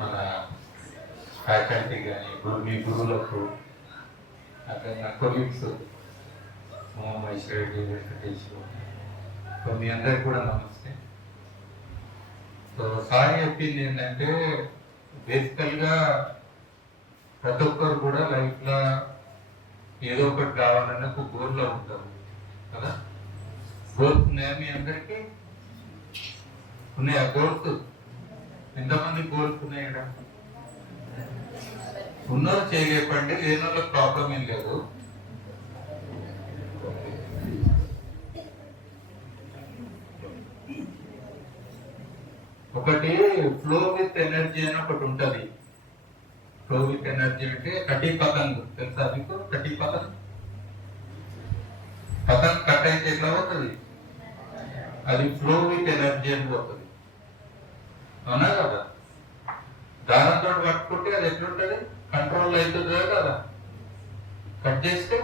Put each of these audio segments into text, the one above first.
మన ఫ్యాకల్టీ కానీ మీ గురువులకు అక్కడ నా కొలీగ్స్ మహేశ్వరరెడ్డి వెంకటేశ్వర, సో మీ అందరికి కూడా నమస్తే. సో సాయి చెప్పింది ఏంటంటే బేసికల్గా ప్రతి ఒక్కరు కూడా లైఫ్లో ఏదో ఒకటి కావాలని ఒక గోల్లో ఉంటారు కదా. గోల్స్ ఉన్నాయా మీ అందరికీ? ఉన్నాయా గోల్స్? ఎంతమంది గోల్స్ ఉన్నాయి ఇక్కడ? ఉన్నోళ్ళు చేయలేపండి, లేని వాళ్ళకి ప్రాబ్లం ఏం లేదు. ఒకటి ఫ్లో విత్ ఎనర్జీ అని ఒకటి ఉంటది. ఫ్లో విత్ ఎనర్జీ అంటే కటి పతంగ్ తెలుసా మీకు? కటి పతంగ్, పతంగ్ కట్ అయితే ఎట్లా పోతుంది? అది ఫ్లో విత్ ఎనర్జీ అని పోతుంది, అవునా కదా? దానంతో పట్టుకుంటే అది ఎట్లుంటది? కంట్రోల్ అవుతుందా కదా? కట్ చేస్తే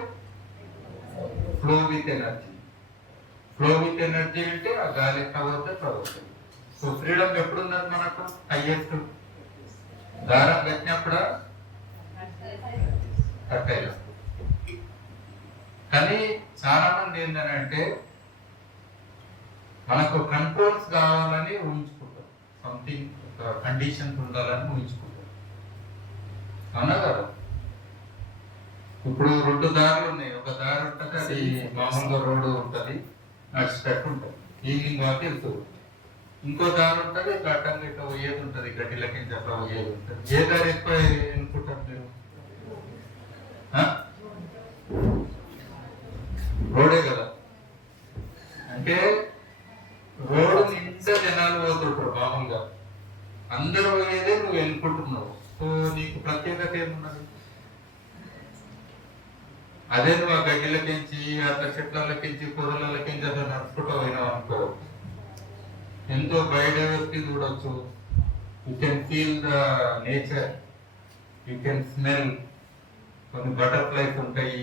flow with energy. Flow with energy అంటే ఆ గాలి ఎట్లా పోతే అట్లా పోతుంది. సో ఫ్రీడమ్ ఎప్పుడు ఉన్నది మనకు? హైయెస్ట్. దారం కట్టినప్పుడు కట్ అయ్యాం. కానీ చాలా మంది ఏంటంటే మనకు కంట్రోల్స్ కావాలని ఊహించుకుంటాం, సంథింగ్ కండిషన్స్ ఉండాలని ఊహించుకుంటాం, అవునా కదా? ఇప్పుడు రెండు దారులు ఉన్నాయి. ఒక దారి ఉంటుంది, అది మామూలుగా రోడ్డు ఉంటుంది, నడిచినట్టు ఉంటుంది, ఈవినింగ్ వాకి వెళ్తుంది. ఇంకో దారి ఉంటుంది, ఇట్లా అడ్డంగా ఇట్లా పోయేది ఉంటుంది, గడ్డిలకి అట్లా పోయేది ఉంటుంది. ఏ దారి ఎక్కువ ఎన్నుకుంటారు మీరు? రోడే కదా. అంటే రోడ్డు నిండా జనాలు పోతుంటారు మామూలుగా, అందరూ పోయేదే నువ్వు ఎన్నుకుంటున్నావు. సో నీకు ప్రత్యేకత ఏమున్నది? అదే నువ్వు ఆ గడ్డిలకించి అట్లా చెట్లకించి పొదలకించి అట్లా నడుచుకుంటూ పోయినావు అనుకో, ఎంతో బయోడైవర్సిటీ చూడొచ్చు. You can feel the nature, you can smell. కొన్ని బటర్ఫ్లైస్ ఉంటాయి.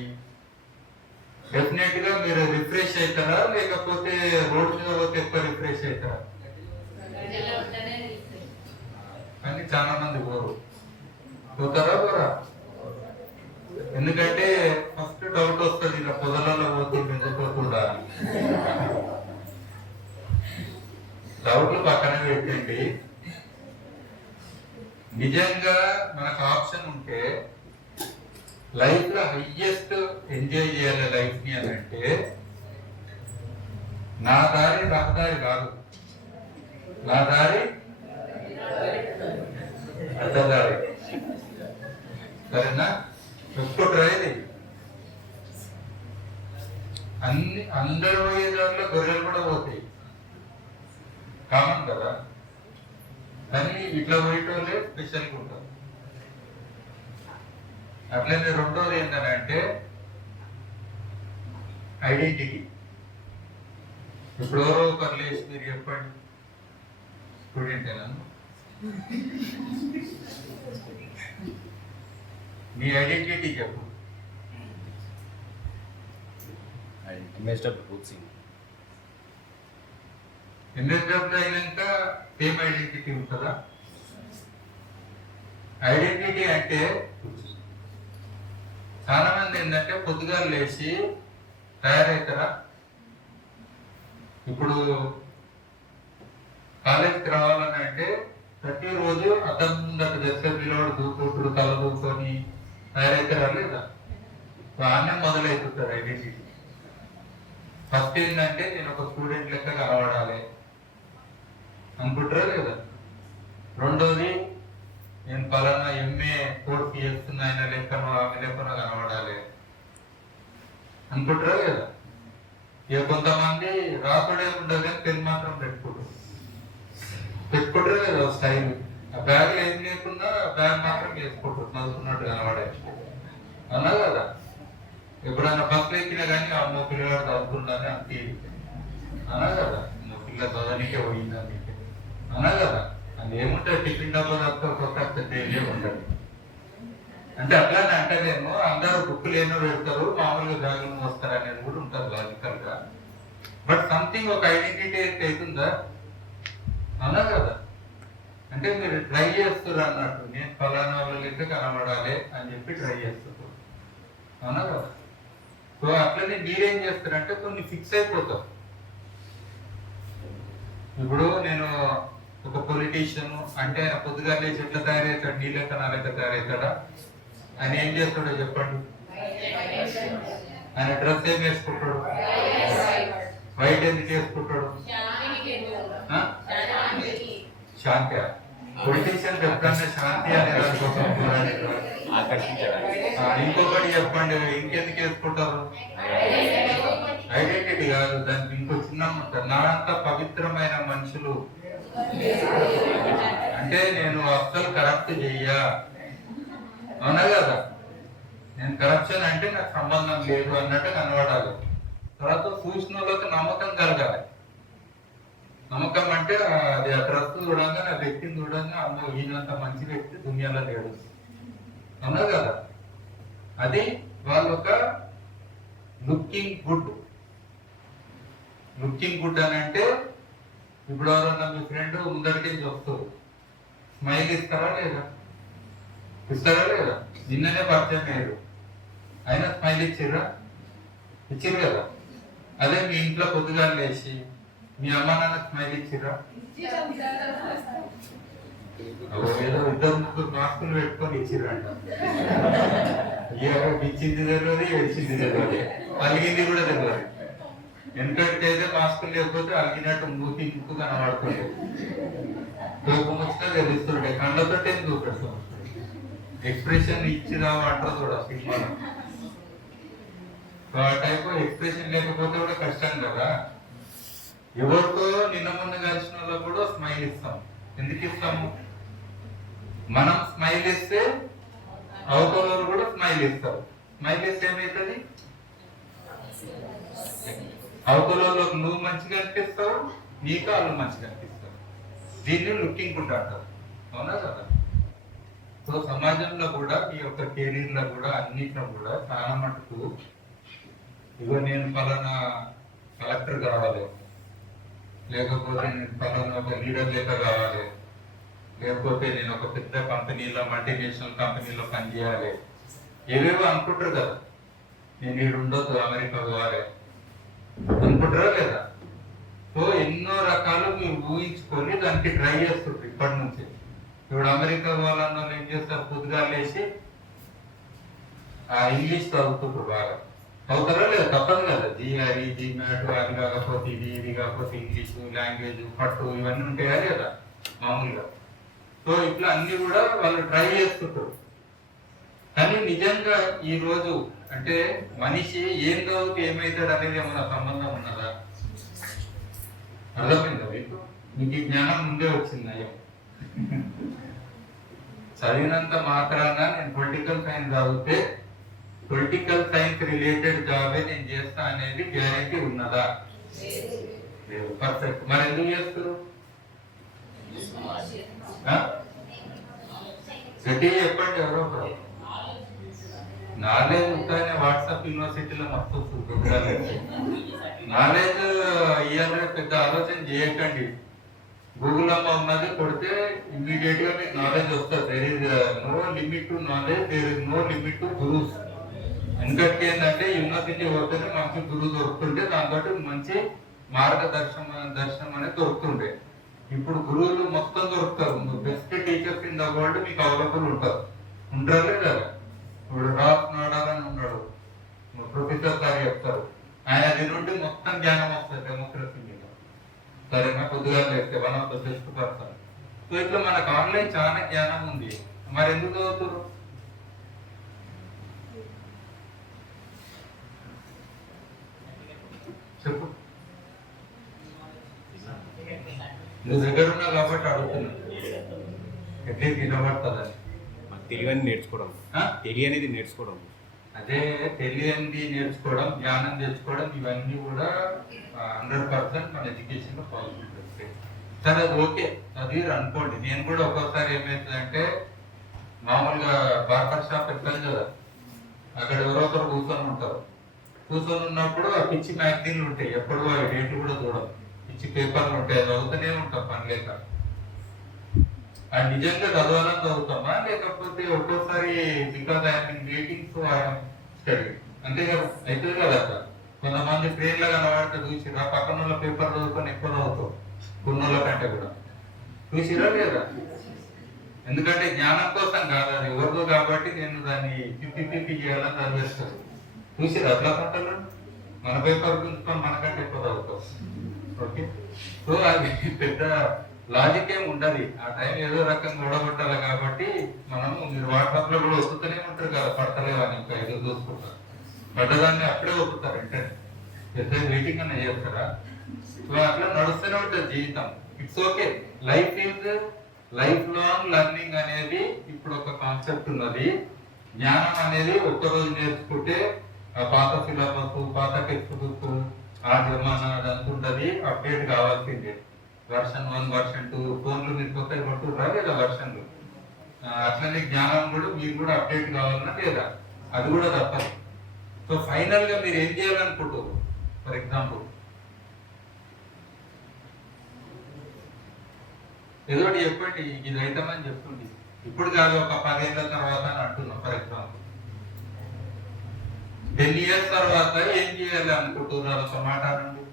డెఫినెట్ గా మీరు రిఫ్రెష్ అవుతారా, లేకపోతే రోడ్ మీద పోతే ఎక్కువ రిఫ్రెష్ అవుతారా? కానీ చాలా మంది పోతారా పోరా? ఎందుకంటే ఫస్ట్ డౌట్ వస్తుంది, ఇలా పొదలలో పోతుంది ఎందుకోకుండా. డౌట్లు పక్కన పెట్టండి. నిజంగా మనకు ఆప్షన్ ఉంటే లైఫ్ లో హైయెస్ట్ ఎంజాయ్ చేయాలి లైఫ్ ని అని అంటే, నా దారి రహదారి కాదు, నా దారి అడ్డదారి. సరేనా? ఒప్పుకుంటారా? అందరూ పోయే దాంట్లో గొర్రెలు కూడా పోతాయి, కామన్ కదా. కానీ ఇట్లా పోయేటోళ్ళే స్పెషల్గా ఉంటారు. అట్లనే రెండోది ఏంటంటే ఐడెంటిటీ. ఇప్పుడు ఎవరో ఒకరు లేచి మీరు చెప్పండి, స్టూడెంట్ ఏనా? మీ ఐడెంటిటీ చెప్పు. ఎంఎస్డబ్ల్యూ అయినాక సేమ్ ఐడెంటిటీ ఉంటుందా? ఐడెంటిటీ అంటే చాలా మంది ఏంటంటే పొద్దుగా లేచి తయారవుతారా. ఇప్పుడు కాలేజీకి రావాలని అంటే ప్రతిరోజు అద్దం ముందట చేస్తే పిల్లవాడు దూకుంటుడు, తల దూకొని తయారవుతారా లేదా? బాగానే మొదలవుతుంటారు ఐడెంటిటీ. ఫస్ట్ ఏంటంటే నేను ఒక స్టూడెంట్ లెక్క కనబడాలి అనుకుంటారా లేదా? రెండోది నేను పలానా ఎంఏ కోర్స్ చేస్తున్నా ఆయన లెక్కనో ఆమె లెక్కనో కనబడాలి అనుకుంటారా లేదా? ఇక కొంతమంది రాకుడే ఉండదు కానీ పెన్ మాత్రం పెట్టుకుంటారా లేదా? స్టైల్ ఆ బ్యాగ్ ఏం లేకుండా బ్యాగ్ మాత్రం వేసుకుంటారు, చదువుకున్నట్టు కనబడే, అన్నా కదా? ఎప్పుడైనా బస్సు ఎక్కినా కానీ అమ్మో పిల్లగాడు చదువుతుందని అంతే, అన్నా కదా? పిల్ల చదవనికే పోయిందని అన్నా కదా? అది ఏముంటుంది, టిఫిన్ డబ్బా తప్ప కొత్త తెలియ ఉంటుంది. అంటే అట్లానే అంటేనేమో అందరూ బుక్కులు ఏమో పెడతారు, మామూలుగా బ్యాగులు వస్తారు అనేది కూడా ఉంటుంది లాజికల్ గా. బట్ సంథింగ్ ఒక ఐడెంటిటీ అవుతుందా? అన్నా కదా? అంటే మీరు ట్రై చేస్తారు అన్నట్టు, నేను ఫలానా వాళ్ళ లెక్క కనబడాలి అని చెప్పి ట్రై చేస్తారు, అవునా కదా? సో అట్లనే మీరేం చేస్తారంటే కొన్ని ఫిక్స్ అయిపోతారు. ఇప్పుడు నేను ఒక పొలిటీషియన్ అంటే ఆయన పొద్దుగా లేచి ఎట్లా తయారవుతాడు, నీ లెక్క నా లెక్క తయారవుతాడా? ఆయన ఏం చేస్తాడో చెప్పండి. ఆయన డ్రెస్ ఏం వేసుకుంటాడు? వైట్ ఎందుకు వేసుకుంటాడు? శాంతి. పొలిటీషియన్ ఎప్పుడన్నా శాంతి అనే దానికోసం ఇంకొకటి చెప్పండి, ఇంకెందుకు వేసుకుంటారు? ఐడెంటిటీ కాదు, దానికి ఇంకో చిన్న ఉంటుంది, నా అంత పవిత్రమైన మనుషులు అంటే నేను అస్సలు కరప్ట్ చెయ్యా, అవునా కదా? నేను కరప్షన్ అంటే నాకు సంబంధం లేదు అన్నట్టు కనబడాలి. తర్వాత చూసిన వాళ్ళకి నమ్మకం కలగాలి. నమ్మకం అంటే అది ఆ డ్రెస్ చూడంగా, ఆ వ్యక్తిని చూడంగా, అమ్మో ఈయనంత మంచి వ్యక్తి దునియాలో లేడు, అవునా కదా? అది వాళ్ళ ఒక లుకింగ్ గుడ్. లుకింగ్ గుడ్ అని అంటే ఇప్పుడు ఎవరన్నా మీ ఫ్రెండ్ ముందరికి వస్తారు, స్మైల్ ఇస్తారా లేదా? ఇస్తారా లేదా? నిన్ననే పరిచయం అయ్యారు, అయినా స్మైల్ ఇచ్చిర్రా? ఇచ్చిర్రు కదా. అదే మీ ఇంట్లో పొద్దుగా లేచి మీ అమ్మ నాన్న స్మైల్ ఇచ్చిర్రా? ఏదో ఇద్దరు ముగ్గురు మాస్కులు పెట్టుకొని ఇచ్చిర్రంట. ఇచ్చింది తెలియదు, ఏడ్చింది తెలియదు, అలిగింది కూడా తెలియదు. ఎందుకంటే అయితే మాస్కులు లేకపోతే అలిగినట్టు మూతి ముక్కు కనబడుతుంది, కోపం వచ్చినా తెలుస్తుంటే కళ్ళతో చూపెడతాం. ఎక్స్ప్రెషన్ ఇచ్చిరా అంటారు చూడ సినిమాలో, ఆ టైప్ ఎక్స్ప్రెషన్ లేకపోతే కూడా కష్టం కదా. ఎవరితో నిన్న మొన్న కలిసిన వాళ్ళకు కూడా స్మైల్ ఇస్తాం. ఎందుకు ఇస్తాము? మనం స్మైల్ ఇస్తే అవతల కూడా స్మైల్ ఇస్తారు. స్మైల్ ఇస్తే ఏమవుతుంది? అవతల నువ్వు మంచిగా అనిపిస్తావు, నీకు వాళ్ళు మంచిగా అనిపిస్తారు. దీన్ని లుకింగ్ గుడ్ అంటారు, అవునా కదా? సో సమాజంలో కూడా మీ యొక్క కెరీర్ లో కూడా అన్నిట్లో కూడా చాలా మటుకు ఇగో నేను పలానా కలెక్టర్ కావాలి, లేకపోతే నేను పలానా ఒక లీడర్ లేక కావాలి, లేకపోతే నేను ఒక పెద్ద కంపెనీలో మల్టీనేషనల్ కంపెనీలో పనిచేయాలి, ఏవేవో అనుకుంటారు కదా. నేను ఈడు ఉండొద్దు, అమెరికా పోవాలి అనుకుంటారా లేదా? సో ఎన్నో రకాలు మీరు ఊహించుకొని దానికి ట్రై చేస్తుంటారు ఇప్పటి నుంచి. ఇప్పుడు అమెరికా పోవాలన్న ఏం చేస్తారు, పొద్దుగా లేచి ఆ ఇంగ్లీష్ చదువుతుంటారు బాగా. అవుతారా లేదా? తప్పదు కదా. జిఆర్ఈ, జిమాట్, అది కాకపోతే ఇది కాకపోతే ఇంగ్లీషు లాంగ్వేజ్ పట్టు ఇవన్నీ ఉంటాయా లేదా మామూలుగా? సో ఇట్లా అన్ని కూడా వాళ్ళు ట్రై చేస్తుంటారు. కానీ నిజంగా ఈ రోజు అంటే మనిషి ఏం చదివితే ఏమవుతాడు అనేది ఏమన్నా సంబంధం ఉన్నదా? అర్థమైందా మీకు? మీకు ఈ జ్ఞానం ముందే వచ్చింది. అయ్యో చదివినంత మాత్రాన నేను పొలిటికల్ సైన్స్ చదివితే పొలిటికల్ సైన్స్ రిలేటెడ్ జాబే నేను చేస్తా అనేది గ్యారెంటీ ఉన్నదా? పర్ఫెక్ట్. మరి ఎందుకు చేస్తారు? గట్టి చెప్పండి ఎవరో ఒకరు. నాలెడ్జ్ ఉంటాయని వాట్సాప్ యూనివర్సిటీలో మొత్తం నాలెడ్జ్ ఇవ్వాలని పెద్ద ఆలోచన చేయకండి. గూగుల్ అమ్మ ఉన్నది కొడితే ఇమ్మీడియట్ గా మీకు నాలెడ్జ్ వస్తుంది. There is no limit to knowledge, there is no limit to gurus. ఎందుకంటే ఏంటంటే యూనివర్సిటీ పోతేనే మంచి గురువు దొరుకుతుంటే దాంతో మంచి దర్శనం అనేది దొరుకుతుండే. ఇప్పుడు గురువులు మొత్తం దొరుకుతారు. Best teachers in the world మీకు అవైలబుల్ ఉంటారు. ఉంటారు కదా. ఇప్పుడు రాస్ నాడార్ అని ఉన్నాడు, ప్రొఫెసర్ గారు చెప్తారు. ఆయన అది నుండి మొత్తం జ్ఞానం వస్తుంది డెమోక్రసీ మీద. సరేనా? కొద్దిగా లేస్తే one of the best person. So ఇట్లా మనకు ఆన్లైన్ చాలా జ్ఞానం ఉంది. మరి ఎందుకు చదువుతారు? చెప్పు. నువ్వు దగ్గర ఉన్నావు కాబట్టి అడుగుతున్నా, ఎట్లయితే వినబడుతుందని. తెలియని నేర్చుకోవడం, తెలియనిది నేర్చుకోవడం, అదే తెలియనిది నేర్చుకోవడం, జ్ఞానం తెచ్చుకోవడం, ఇవన్నీ కూడా 100% మన ఎడ్యుకేషన్ లో పాజిబిలిటీ వస్తాయి. సరే అది ఓకే, చదివారు అనుకోండి. నేను కూడా ఒక్కోసారి ఏమవుతుందంటే మామూలుగా బార్బర్ షాప్ ఎట్లేదు కదా, అక్కడ ఎవరో ఒకరు కూర్చొని ఉంటారు. కూర్చొని ఉన్నప్పుడు ఆ పిచ్చి మ్యాగజైన్లు ఉంటాయి, ఎప్పుడు ఆ డేట్లు కూడా చూడడం, పిచ్చి పేపర్లు ఉంటాయి, చదువుతూనే ఉంటాం పని లేక. అది నిజంగా చదవాలని చదువుతామా, లేకపోతే ఒక్కోసారి because I'm waiting so I'm study అంతే కదా, అవుతుంది కదా అట్లా. కొంతమంది ట్రైన్లో కనబడితే చూసిరా, పక్కన వాళ్ళ పేపర్ చదువుకొని ఎక్కువ చదువుతాం కొన్నోళ్ళ కంటే కూడా, చూసిరా లేదా? ఎందుకంటే జ్ఞానం కోసం కాదు, అది ఎవరిదో కాబట్టి నేను దాన్ని పిప్పి చేయాలని చదివేస్తాను. చూసిరా అట్లా పంటలు మన పేపర్ గుంచుకొని మనకంటే ఎక్కువ చదువుతాం. ఓకే, సో అది పెద్ద లాజిక్ ఏమి ఉండదు. ఆ టైం ఏదో రకంగా ఓడగొట్టాలి కాబట్టి మనము, మీరు వాట్సాప్ లో కూడా వస్తుంటూనే ఉంటారు కదా, పడతలేవని ఇంకా ఏదో చూసుకుంటారు, పడ్డదాన్ని అప్పుడే ఒప్పుతారు వెంటనే, పెద్ద వెయిటింగ్ అన్న చేస్తారా? సో అట్లా నడుస్తూనే ఉంటుంది జీవితం. It's okay, life is life long learning అనేది ఇప్పుడు ఒక కాన్సెప్ట్ ఉన్నది. జ్ఞానం అనేది ఒక్కరోజు నేర్చుకుంటే ఆ పాత సిలబస్, పాత టెక్స్ట్ బుక్, ఆ జమానా అదంతా ఉంటుంది, అప్డేట్ కావాల్సిందే. వర్షన్ 1, వర్షన్ 2 ఫోన్లు మీరు కొత్తగా కొంటున్నారా లేదా వర్షన్లు, అట్లనే జ్ఞానం కూడా మీరు కూడా అప్డేట్ కావాలన్నా లేదా, అది కూడా తప్పదు. సో ఫైనల్ గా మీరు ఏం చేయాలనుకుంటారు? ఫర్ ఎగ్జాంపుల్ ఏదో ఒకటి చెప్పండి, ఇది అవుతామని చెప్తుంది, ఇప్పుడు కాదు ఒక 10 ఏళ్ళ తర్వాత అని అంటున్నాం. ఫర్ ఎగ్జాంపుల్ 10 years తర్వాత ఏం చేయాలి అనుకుంటున్నారు? ఒక మాట అనండి.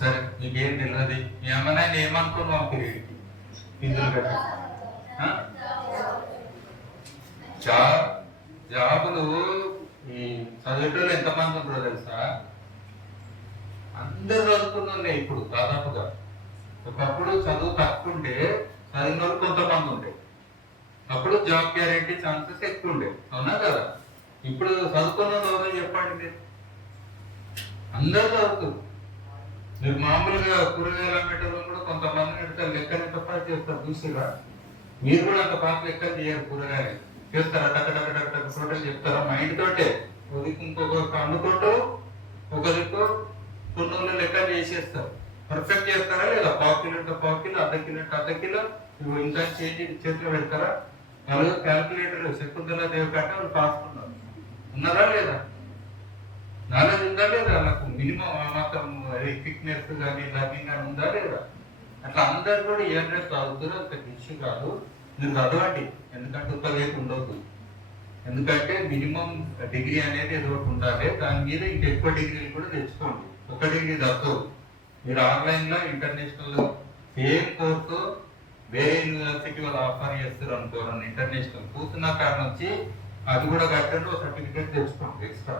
సరే, మీకేం తెలియదు, ఏమన్నా ఏమనుకున్నాం పీరియడ్కి నిధులు కట్టి జాబులు ఈ చదివేటోళ్ళు ఎంతమంది ఉంటారో తెలుసా? అందరు చదువుకున్నాయి ఇప్పుడు దాదాపుగా. ఒకప్పుడు చదువు తక్కువ ఉంటే చదివిన వాళ్ళు కొంతమంది ఉండే, అప్పుడు జాబ్ గ్యారెంటీ ఛాన్సెస్ ఎక్కువ ఉండే, అవునా కదా? ఇప్పుడు చదువుకున్న వాళ్ళు చెప్పండి, మీరు అందరూ చదువుతారు. మీరు మామూలుగా కూరగాయలు అమ్మేటప్పుడు కూడా కొంతమంది పెడతారు, లెక్కలు ఎంత పాటు చేస్తారు చూసిరా? మీరు కూడా అంత పాటు లెక్కలు చేయరు, కూరగాయలు చేస్తారా? టక టోటల్ చెప్తారా మైండ్ తోటే? ఇంకొక అమ్ముకుంటూ ఒక దిక్కు కొన్నోళ్ళు లెక్కలు చేసేస్తారు. పర్ఫెక్ట్ చేస్తారా లేదా? పావు కిలో అంటే పావు కిలో, అర్ధ కిలో ఇంకా చేతిలో పెడతారా? వాళ్ళు క్యాల్కులేటర్ శకుంతల దేవకాట వాళ్ళు పాసుకున్నారు, ఉన్నారా లేదా? నాలెడ్జ్ ఉందా లేదా? వాళ్ళకు మినిమం ఆ మాత్రం ఫిట్నెస్ కానీ లర్నింగ్ కానీ ఉందా లేదా? అట్లా అందరు కూడా ఏం రేపు చదువుతారో అంత ఇష్యూ కాదు, మీరు చదవండి. ఎందుకంటే ఉపయోగం ఉండవద్దు, ఎందుకంటే మినిమం డిగ్రీ అనేది ఏదో ఒకటి ఉండాలి, దాని మీద ఇంకా ఎక్కువ డిగ్రీలు కూడా తెచ్చుకోండి. ఒక డిగ్రీ తప్పదు. మీరు ఆన్లైన్లో ఇంటర్నేషనల్ సేమ్ కోర్సు వేరే యూనివర్సిటీ వాళ్ళు ఆఫర్ చేస్తారు అనుకోరండి, ఇంటర్నేషనల్ కూర్చున్న కారణం నుంచి అది కూడా కట్టండి, సర్టిఫికేట్ తెచ్చుకోండి ఎక్స్ట్రా.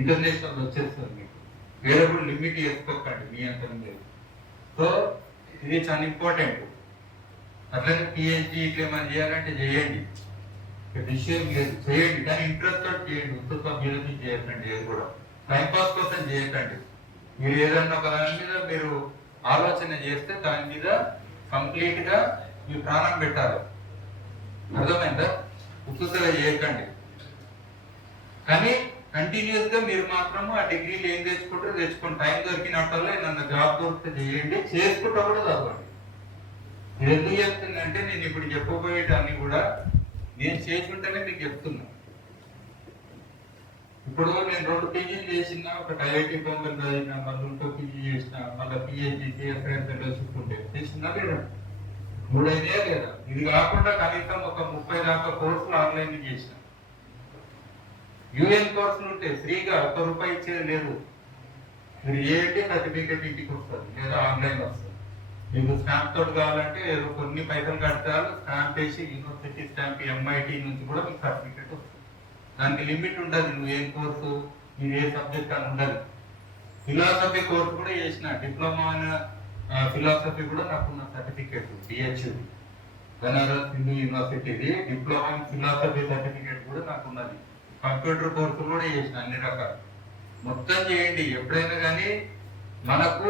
ఇంటర్నేషనల్ వచ్చేస్తుంది మీకు, వేరే కూడా లిమిట్ చేసుకోకండి మీ అంత మీరు. సో ఇది చాలా ఇంపార్టెంట్. అట్లనే పిహెచ్డి ఇట్లా ఏమైనా చేయాలంటే చేయండి, విషయం లేదు, చేయండి, కానీ ఇంట్రెస్ట్ తోటి చేయండి. ఉత్త అభ్యర్థి చేయకండి, ఏది కూడా టైంపాస్ కోసం చేయకండి. మీరు ఏదన్నా ఒక దాని మీద మీరు ఆలోచన చేస్తే దాని మీద కంప్లీట్ గా మీ ప్రాణం పెట్టాలి, అర్థమైందా? ఉత్తుగా చేయకండి, కానీ కంటిన్యూస్ గా మీరు మాత్రము ఆ డిగ్రీలు ఏం తెచ్చుకుంటారో తెచ్చుకోండి. టైం దొరికినప్పుడల్లా నన్ను జాబ్ దొరికితే చేయండి, చేసుకుంటా కూడా చదవండి. నేను ఎందుకు చెప్తున్నా అంటే, నేను ఇప్పుడు చెప్పబోయేటన్ని కూడా నేను చేసుకుంటేనే మీకు చెప్తున్నా. ఇప్పుడు నేను 2 పీజీలు చేసిన, ఒకటి ఐఐటి బొంబాయి చదివిన, మళ్ళీ ఇంకో పీజీ చేసిన, మళ్ళీ పిహెచ్డి ఫెలోషిప్ చేసినా లేదా? 3 అయినా లేదా? ఇది కాకుండా కనీసం ఒక 30 దాకా కోర్సులు ఆన్లైన్ చేసిన. యూఎన్ కోర్సులు ఉంటే ఫ్రీగా ₹1 ఇచ్చేది లేదు. మీరు ఏంటి సర్టిఫికేట్ ఇంటికి వస్తుంది లేదా ఆన్లైన్ వస్తుంది. మీకు స్టాంప్ తోటి కావాలంటే ఏదో కొన్ని పైసలు కట్టాలి, స్టాంప్ వేసి యూనివర్సిటీ స్టాంప్ MIT నుంచి కూడా మీకు సర్టిఫికేట్ వస్తుంది. దానికి లిమిట్ ఉండదు, నువ్వు ఏం కోర్సు, మీరు ఏ సబ్జెక్ట్ అని ఉండదు. ఫిలాసఫీ కోర్సు కూడా చేసిన, డిప్లొమా ఫిలాసఫీ కూడా నాకున్న సర్టిఫికేట్ BHU బనారస్ హిందూ యూనివర్సిటీది డిప్లొమా ఫిలాసఫీ సర్టిఫికేట్ కూడా నాకున్నది. కంప్యూటర్ కోర్సులు కూడా చేసిన, అన్ని రకాలు మొత్తం చేయండి. ఎప్పుడైనా కానీ మనకు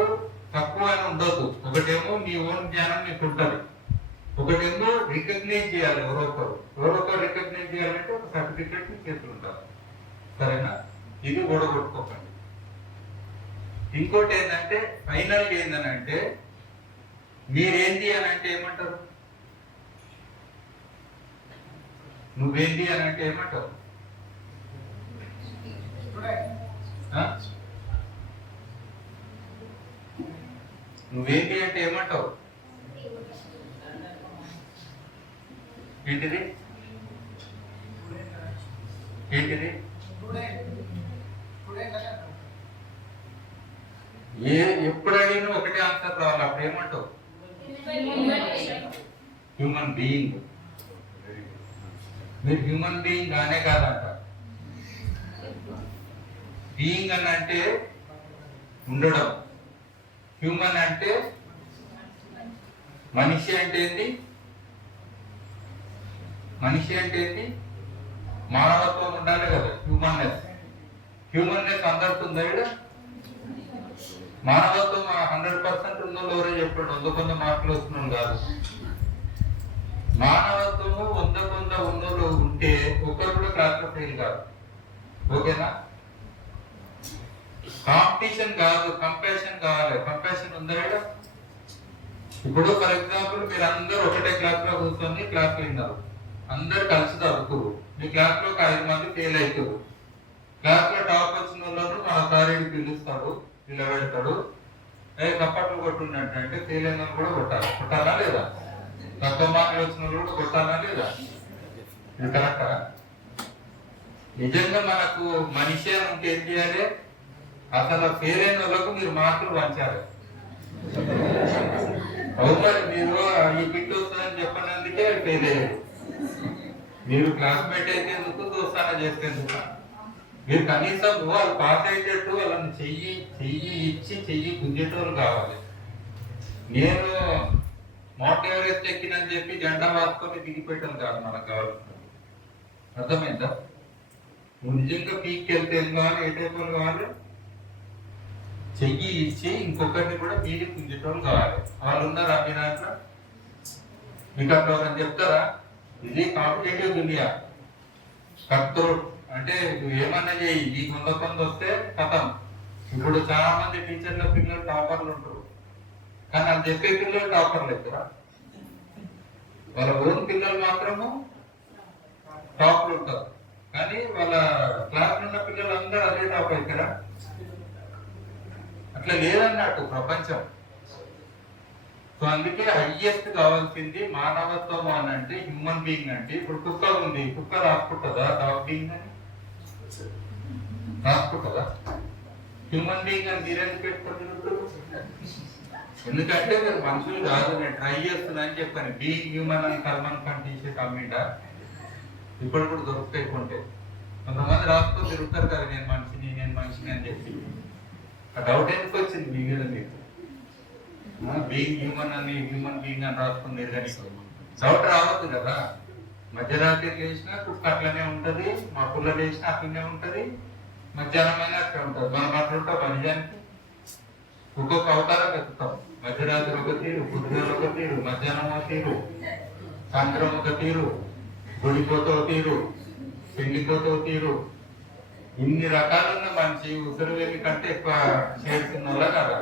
తక్కువ అని ఉండదు. ఒకటేమో మీ ఓన్ జ్ఞానం మీకు ఉంటుంది, ఒకటేమో రికగ్నైజ్ చేయాలి. ఎవరొకరు రికగ్నైజ్ చేయాలంటే ఒక సర్టిఫికేట్ మీ చేతులు ఉంటారు, సరేనా? ఇది ఓడగొట్టుకోకండి. ఇంకోటి ఏంటంటే, ఫైనల్గా ఏంటంటే, మీరేంటి అని అంటే ఏమంటారు? నువ్వేంటి అని అంటే ఏమంటావు? నువ్వేంటి అంటే ఏమంటావు? ఏంటిది ఏంటిది? ఎప్పుడు అడిగినా ఒకటే ఆన్సర్ రావాలి. అప్పుడు ఏమంటావు? Human being. మీరు హ్యూమన్ బీయింగ్ అనే కాదంట. బీయింగ్ అని అంటే ఉండడం, హ్యూమన్ అంటే మనిషి అంటే ఏంటి? మనిషి అంటే ఏంటి? మానవత్వం ఉండాలి కదా. హ్యూమన్నెస్ అందరికి ఉందా? మానవత్వం 100% ఉందో ఎవరో చెప్పండి. 100 మార్కులు వస్తున్నాం కాదు. మానవత్వము 100 ఉన్నోళ్ళు ఉంటే ఒకరు కూడా క్లాస్ లో ఫెయిల్ కాదు. ఓకేనా? కాంపిటీషన్ కాదు, కంపాషన్ కావాలి. కంపాషన్ ఉందా? ఇప్పుడు ఫర్ ఎగ్జాంపుల్ మీరు అందరూ ఒకటే క్లాస్ లో కూర్చొని క్లాస్ విన్నారు, అందరు కలిసి చదువుతారు. మీ క్లాస్ లో ఒక 5 మంది ఫెయిల్ అవుతారు. క్లాస్ లో టాప్ వచ్చిన వాళ్ళను మన సార్ పిలుస్తాడు, నిలబెడతాడు. కప్పట్లు కొట్టుండంటే అంటే ఫెయిల్ అయిన కూడా కొట్టాలా లేదా? తక్కువ మార్కులు వచ్చిన వాళ్ళు కూడా కొట్టాలా లేదా? ఇది కరెక్టా? నిజంగా మనకు మనిషి అని ఉంటే ఏం చేయాలి? అసలు ఫెయిల్ అయిన వాళ్ళకు మీరు మార్కులు పంచాలి. అవును, మీరు ఈ బిట్ వస్తుందని చెప్పినందుకే ఫెయిల్ అయ్యారు. మీరు క్లాస్మేట్ అయితే ఎందుకు, దోస్తాన చేసేందుకు? మీరు కనీసం వాళ్ళు పాస్ అయ్యేటట్టు వాళ్ళని చెయ్యి ఇచ్చి చెయ్యి గుంజేటోళ్ళు కావాలి. నేను మౌంట్ ఎవరెస్ట్ ఎక్కినని చెప్పి జెండా వాసుకొని దిగిపెట్టాను కాదు మనకు కావాల్సింది. అర్థమైందా? నువ్వు నిజంగా పీక్కి వెళ్తే ఏం కావాలి? ఏ టైప్ వాళ్ళు కావాలి? చెయ్యి ఇచ్చి ఇంకొకరిని కూడా మీది గుంజేటోళ్ళు కావాలి. వాళ్ళు ఉన్నారా మీ దాంట్లో? మీకు అక్కడ ఎవరైనా చెప్తారా? ఇది కాంపిటేటివ్ దునియా, కత్రోట్ అంటే నువ్వు ఏమన్నా చేయి, ఈ 100 వస్తే కథం. ఇప్పుడు చాలా మంది టీచర్ల పిల్లలు టాపర్లు ఉంటారు, కానీ వాళ్ళు చెప్పే పిల్లలు టాపర్లు అవుతారా? వాళ్ళ ఓన్ పిల్లలు మాత్రము టాప్లు ఉంటారు, కానీ వాళ్ళ క్లాస్ ఉన్న పిల్లలు అందరూ అదే టాప్ అవుతారా? అట్లా లేదన్నట్టు ప్రపంచం. సో అందుకే హైయెస్ట్ కావాల్సింది మానవత్వం అని అంటే, హ్యూమన్ బీయింగ్ అంటే. ఇప్పుడు కుక్క ఉంది, కుక్క రాసుకుంటుందా డాగ్ బీయింగ్ అని? రాసుకుంటుందా? హ్యూమన్ బీయింగ్ అని మీరెందుకు పెట్టుకుంటున్నారు? ఎందుకంటే మీరు మనుషులు కాదు, నేను ట్రై చేస్తున్నా అని చెప్పాను. బీయింగ్ హ్యూమన్ అని కర్మన్ కంటే కమ్మింట ఇప్పుడు కూడా దొరుకుతాయి కొంటే. కొంతమంది రాసుకొని తిరుగుతారు కదా, నేను మనిషిని అని చెప్పి. ఆ డౌట్ ఎందుకు వచ్చింది మీ మీద? మీకు బీయింగ్ హ్యూమన్ అని హ్యూమన్ బీయింగ్ అని రాసుకుంది కానీ డౌట్ రావద్దు కదా. మధ్యరాత్రి లేచినా కుక్క అట్లనే ఉంటది, మా పుల్ల లేచినా అట్లనే ఉంటది, మధ్యాహ్నం అయినా అట్లా ఉంటది. మనం అట్లుంటాం నిజానికి. ఒక్కొక్క అవతారం ఎత్తుతాం. మధ్యరాత్రి ఒక తీరు, పొద్దుగల ఒక తీరు, మధ్యాహ్నం ఒక తీరు, సాయంత్రం ఒక తీరు, గుడిపోతో తీరు, పెళ్లిపోతో తీరు. ఇన్ని రకాలున్న మనిషి ఉత్తరు వెళ్ళి కంటే ఎక్కువ చేరుతున్న కదా.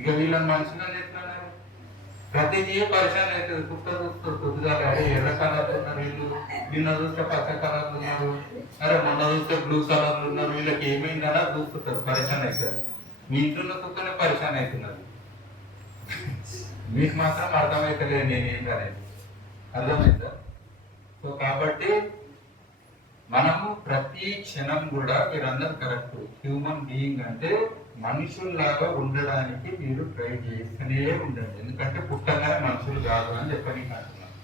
ఇక వీళ్ళని మనుషులని ఎట్లన్నారు? ప్రతి జీవి పరిశాన్ అవుతుంది. కుక్క చూస్తారు పొద్దుగా, అరే ఎర్ర కలర్లు ఉన్నారు వీళ్ళు, నిన్న చూస్తే పచ్చ కలర్లు ఉన్నారు, అరే మొన్న చూస్తే బ్లూ కలర్లు ఉన్నారు, వీళ్ళకి ఏమైందనా చూస్తుంటారు, పరిశాన్ అవుతారు. మీ ఇంట్లో కుక్కనే పరిశాన్ అవుతున్నారు. మీకు మాత్రం అర్థమవుతలేదు నేనేంటనేది. అర్థమైందా? సో కాబట్టి మనము ప్రతి క్షణం కూడా, మీరందరూ కరెక్ట్, హ్యూమన్ బీయింగ్ అంటే మనుషుల్లాగా ఉండడానికి మీరు ట్రై చేస్తూనే ఉండండి. ఎందుకంటే పుట్టంగానే మనుషులు కాదు అని చెప్పని అంటున్నాను.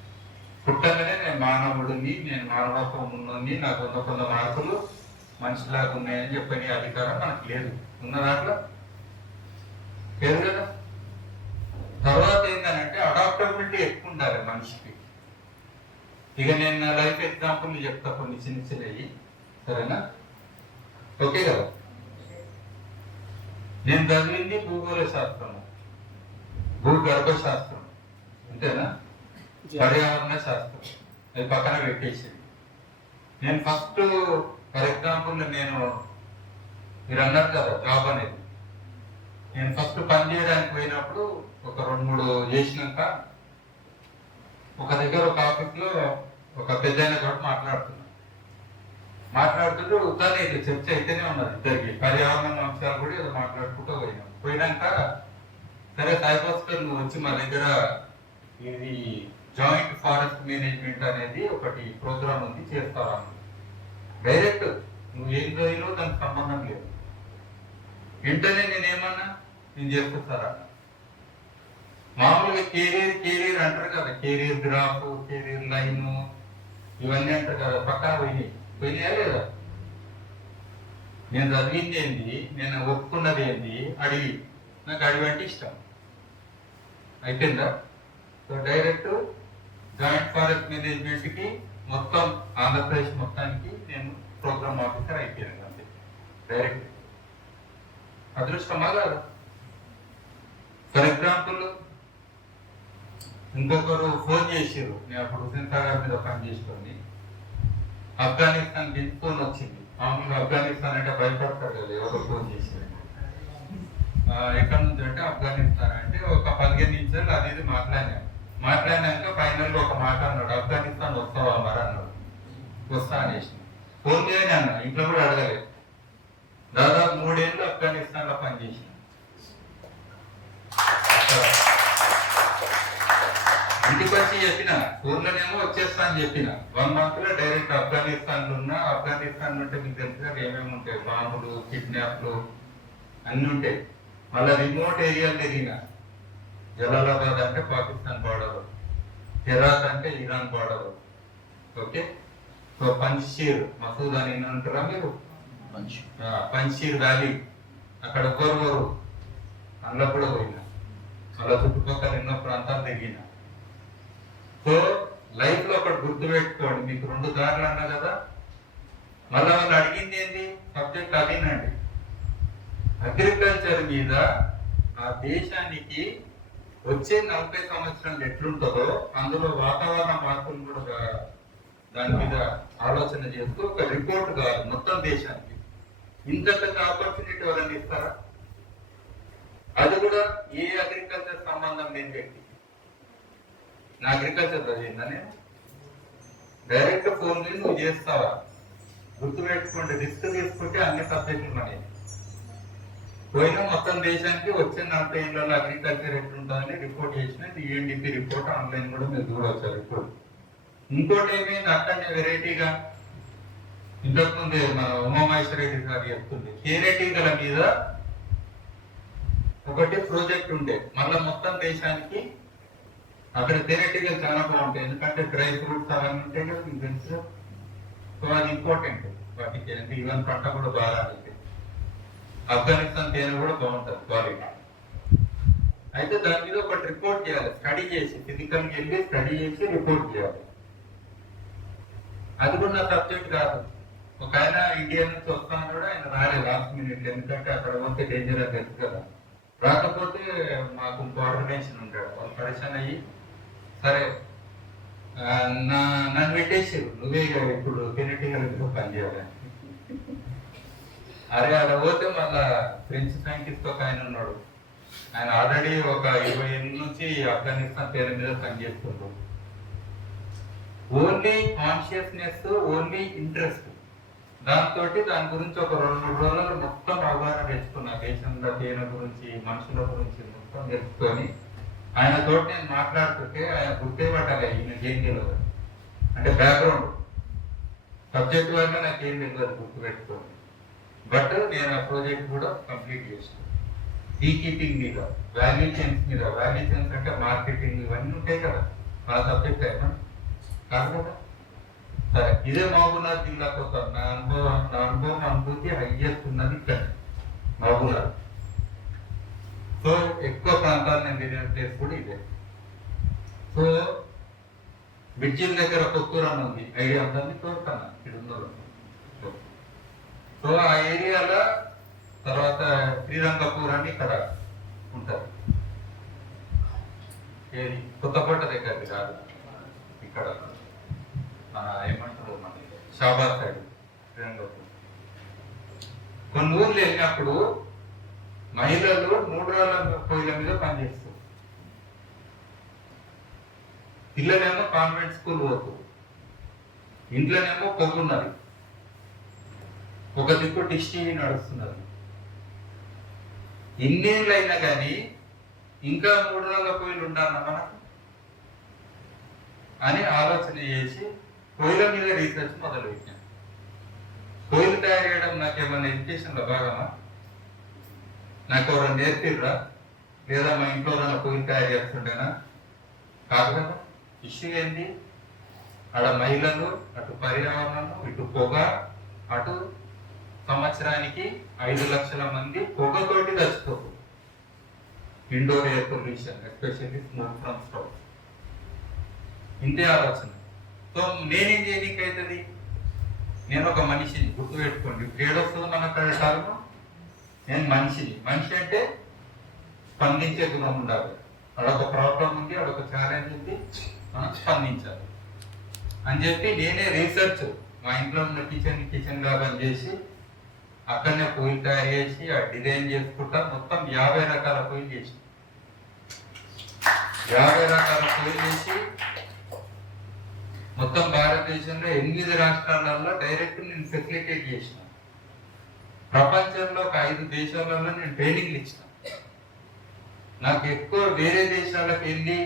పుట్టంగానే నేను మానవుడిని, నేను మానవత్వం ఉన్నది, నాకు 100 మార్కులు మనిషిలాగా ఉన్నాయని చెప్పని అధికారం మనకు లేదు. ఉన్న దాంట్లో లేదు కదా. తర్వాత ఏంటంటే అడాప్టబిలిటీ ఎక్కువ ఉండాలి మనిషికి. ఇక నేను నా లైఫ్ ఎగ్జాంపుల్ చెప్తా కొన్ని చిన్నవి, సరేనా? ఓకే కదా. నేను చదివింది భూగోళ శాస్త్రము, భూగర్భ శాస్త్రం, అంతేనా? పర్యావరణ శాస్త్రం, అది పక్కన పెట్టేసి నేను ఫస్ట్ ఫర్ ఎగ్జాంపుల్ మీరు అన్నారు కదా జాబ్ అనేది, నేను ఫస్ట్ పని చేయడానికి పోయినప్పుడు ఒక 2-3 చేసినాక ఒక దగ్గర ఒక ఆఫీస్లో ఒక పెద్దయిన కూడా మాట్లాడుతుంటే ఉదాహరణ ఇట్లా చర్చ అయితేనే ఉన్నది ఇద్దరికి. పర్యావరణ అంశాలు కూడా ఏదో మాట్లాడుకుంటూ పోయినాక సరే సాయిబాస్కర్ నువ్వు వచ్చి మా దగ్గర ఇది జాయింట్ ఫారెస్ట్ మేనేజ్మెంట్ అనేది ఒకటి ప్రోగ్రామ్ ఉంది చేస్తావా? డైరెక్ట్ నువ్వు ఏం చదివిలో దానికి సంబంధం లేదు. వెంటనే నేనేమన్నా నేను చేస్తారా? మామూలుగా కెరీర్ అంటారు కదా, కెరీర్ గ్రాఫ్, కెరీర్ లైన్ ఇవన్నీ అంటారు కదా, పక్కా పోయినాయా లేదా? నేను చదివింది ఏంది, నేను ఒప్పుకున్నది ఏంది అడిగి, నాకు అడిగి అంటే ఇష్టం అయిపోయిందా? సో డైరెక్ట్ జాయింట్ ఫారెస్ట్ మేనేజ్మెంట్కి మొత్తం ఆంధ్రప్రదేశ్ మొత్తానికి నేను ప్రోగ్రామ్ ఆఫీసర్ అయిపోయాను అంతే. డైరెక్ట్ అదృష్టమా కాదు? ఫర్ ఎగ్జాంపుల్ ఇంకొకరు ఫోన్ చేసారు, నేను అప్పుడు హుసేన్ సాగర్ మీద పనిచేసుకొని ఆఫ్ఘనిస్తాన్ నుంచి ఫోన్ వచ్చింది. మామూలుగా ఆఫ్ఘనిస్తాన్ అంటే భయపడతారు కదా, ఎవరో ఫోన్ చేశారు. ఎక్కడి నుంచి అంటే ఆఫ్ఘనిస్తాన్ అంటే ఒక 15 నిమిషాలు అది ఇది మాట్లాడినాక ఫైనల్ ఒక మాట అన్నాడు, ఆఫ్ఘనిస్తాన్ వస్తావా మరి అన్నాడు. వస్తా అనేసి ఫోన్ చేయని అన్న, ఇంట్లో కూడా అడగలేదు. దాదాపు 3 ఏళ్ళు ఆఫ్ఘనిస్తాన్ లో పనిచేసిన. ఇంటికి వచ్చి చెప్పిన, ఫోన్లోనేమో వచ్చేస్తా అని చెప్పిన. 1 month లో డైరెక్ట్ ఆఫ్ఘనిస్తాన్ లో ఉన్నా. ఆఫ్ఘనిస్తాన్ అంటే మీకు తెలుసుగా ఏమేమి ఉంటాయి, బాంబులు, కిడ్నాప్లు అన్ని ఉంటాయి. మళ్ళీ రిమోట్ ఏరియాలు తిరిగిన. జలాలాబాద్ అంటే పాకిస్తాన్ బార్డర్, హెరాత్ అంటే Iran border. Okay, so Panjshir Massoud అని అంటారా మీరు? పంజీర్ వ్యాలీ అక్కడ గోరు అందులో కూడా పోయినా. అలా చుట్టుపక్కల ఎన్నో ప్రాంతాలు తిరిగిన. సో లైఫ్ లో ఒకటి గుర్తుపెట్టుకోండి, మీకు 2 దారులు అన్నా కదా. మళ్ళీ వాళ్ళు అడిగింది ఏంటి సబ్జెక్ట్ అదేనండి, అగ్రికల్చర్ మీద ఆ దేశానికి వచ్చే 40 సంవత్సరాలు ఎట్లుంటుందో అందులో వాతావరణ మార్పులు కూడా దాని మీద ఆలోచన చేస్తూ ఒక రిపోర్ట్ కాదు మొత్తం దేశానికి. ఇంత ఆపర్చునిటీ ఎవరైనా ఇస్తారా? అది కూడా ఏ అగ్రికల్చర్ సంబంధం లేని వ్యక్తి. నా అగ్రికల్చర్ చదివిందా నేను? డైరెక్ట్ ఫోన్ నువ్వు చేస్తావా? గుర్తుపెట్టుకోండి, రిస్క్ తీసుకుంటే అన్ని సబ్జెక్టులు ఉన్నాయి. పోయినా మొత్తం దేశానికి వచ్చే 40 ఏళ్ళలో అగ్రికల్చర్ ఎట్లుంటుందని రిపోర్ట్ చేసిన యుఎన్డిపి రిపోర్ట్ ఆన్లైన్ కూడా మీరు చూడవచ్చు రిపోర్ట్. ఇంకోటి ఏమైంది అక్కడనే వెరైటీగా, ఇంతకుముందే మన ఉమామహేశ్వరరెడ్డి గారు చెప్తుంది, తేనెటీగల మీద ఒకటి ప్రాజెక్ట్ ఉండే. మళ్ళీ మొత్తం దేశానికి అక్కడ తేనెటీగలు చాలా బాగుంటాయి, ఎందుకంటే డ్రై ఫ్రూట్స్ అవన్నీ ఉంటాయి కదా మీకు తెలుసు. సో అది ఇంపార్టెంట్ వాటికి, అంటే ఈవెన్ పంట కూడా బాగా అయితే. ఆఫ్ఘనిస్తాన్ తేనె కూడా బాగుంటుంది క్వాలిటీ. అయితే దాని మీద ఒకటి రిపోర్ట్ చేయాలి, స్టడీ చేసి ఫిజికల్కి వెళ్ళి స్టడీ చేసి రిపోర్ట్ చేయాలి. అది కూడా నా సబ్జెక్ట్ కాదు. ఒక ఆయన ఇండియా నుంచి వస్తాను కూడా ఆయన రాలేదు లాస్ట్ మినిట్, ఎందుకంటే అక్కడ పోతే డేంజర్ అని తెలుసు కదా. రాకపోతే మాకు ఇంకో ఆర్గనైజేషన్ ఉంటాడు, వాళ్ళు పరిచయం అయ్యి సరే నన్ను పెట్టేసారు, నువ్వే ఇప్పుడు తేనెటీగలతో పనిచేయాలి. అరే అలా పోతే మళ్ళా ఫ్రెంచ్ సైంటిస్ట్ ఒక ఆయన ఉన్నాడు, ఆయన ఆల్రెడీ ఒక 20 ఏళ్ళ నుంచి ఆఫ్ఘనిస్తాన్ పేరు మీద పనిచేస్తుండ్రు. ఓన్లీ కాన్షియస్నెస్, ఓన్లీ ఇంట్రెస్ట్, దాంతో దాని గురించి ఒక 2-3 రోజులు మొత్తం అవగాహన తెచ్చుకున్నా. దేశంలో తేనె గురించి, మనుషుల గురించి మొత్తం తెలుసుకొని ఆయనతో నేను మాట్లాడుతుంటే ఆయన గుర్తుపట్టాలి ఈయన ఏం తెలియదు అంటే బ్యాక్గ్రౌండ్ సబ్జెక్ట్ వల్ల నాకు ఏం తెలియదు గుర్తుపెట్టుకోండి. బట్ నేను ఆ ప్రాజెక్ట్ కూడా కంప్లీట్ చేస్తాను. బీ కీపింగ్ మీద, వాల్యూ చైన్స్ మీద. వాల్యూ చైన్స్ అంటే మార్కెటింగ్ ఇవన్నీ ఉంటాయి కదా, ఆ సబ్జెక్ట్ అయినా కాదు కదా. సరే, ఇదే మహబూబ్నగర్ జిల్లాకు వస్తాను. నా అనుభవం అనుభూతి హైయెస్ట్ ఉన్నది ఇక్కడ మహబూబ్నగర్. సో ఎక్కువ ప్రాంతాలు నేను తిరిగిన ప్లేస్ కూడా ఇదే. సో బిడ్జిల్ దగ్గర కొత్తూరు అని ఉంది, ఐడియా ఉందని కోరుతాను ఇక్కడ ఉన్నారు. సో ఆ ఏరియాలో తర్వాత శ్రీరంగపూర్ అని ఇక్కడ ఉంటారు. ఏది కొత్తకోట దగ్గరది కాదు, ఇక్కడ ఏమంటారు మన షాబాద్ సైడ్ శ్రీరంగపూర్. కొన్ని ఊర్లు వెళ్ళినప్పుడు మహిళలు 3 రోజుల పొయ్యిల మీద పనిచేస్తారు. పిల్లలేమో కాన్వెంట్ స్కూల్ పోతారు, ఇంట్లోనేమో పొగ్గున్నది, ఒక దిక్కు డిష్ టీవీ నడుస్తున్నది. ఇన్నేళ్ళు అయినా కానీ ఇంకా 3 రోజుల పొయ్యిలు ఉండాలన్న మనకు అని ఆలోచన చేసి పొయ్యిల మీద రీసెర్చ్ మొదలుపెట్టాను. పొయ్యిలు తయారు చేయడం నాకేమన్నా ఎడ్యుకేషన్లో భాగమా? నాకు ఎవరైనా నేర్పిర్రా? లేదా మా ఇంట్లో పొయ్యిలు తయారు చేస్తుండేనా? కాదు కదా. ఇష్యూ ఏంటి? ఆడ మహిళలు, అటు పర్యావరణం, ఇటు పొగ, అటు సంవత్సరానికి 5 లక్షల మంది పొగతోటి చచ్చిపోతారు. Indoor air pollution, especially smoke from stove. ఇంతే ఆలోచన. సో నేనేం చేయడానికి అవుతుంది? నేను ఒక మనిషిని, గుర్తుపెట్టుకోండి. ఏడొస్తుంది మన టర్మ్, నేను మనిషిని. మనిషి అంటే స్పందించే గుణం ఉండాలి. అదొక ప్రాబ్లం ఉంది, అదొక ఛాలెంజ్ ఉంది, మనం స్పందించాలి అని చెప్పి నేనే రీసెర్చ్ మా ఇంట్లో ఉన్న కిచెన్ లాగా చేసి అక్కడనే పొయ్యిలు తయారు చేసి ఆ డిజైన్ చేసుకుంటా మొత్తం 50 రకాల పొయ్యిలు చేసి 50 రకాల పొయ్యిలు చేసి మొత్తం భారతదేశంలో 8 రాష్ట్రాలలో డైరెక్ట్ నేను ఫెసిలిటేట్ చేసిన. ప్రపంచంలో ఒక 5 దేశాలలో నేను ట్రైనింగ్లు ఇచ్చిన. నాకు ఎక్కువ వేరే దేశాలకు వెళ్ళి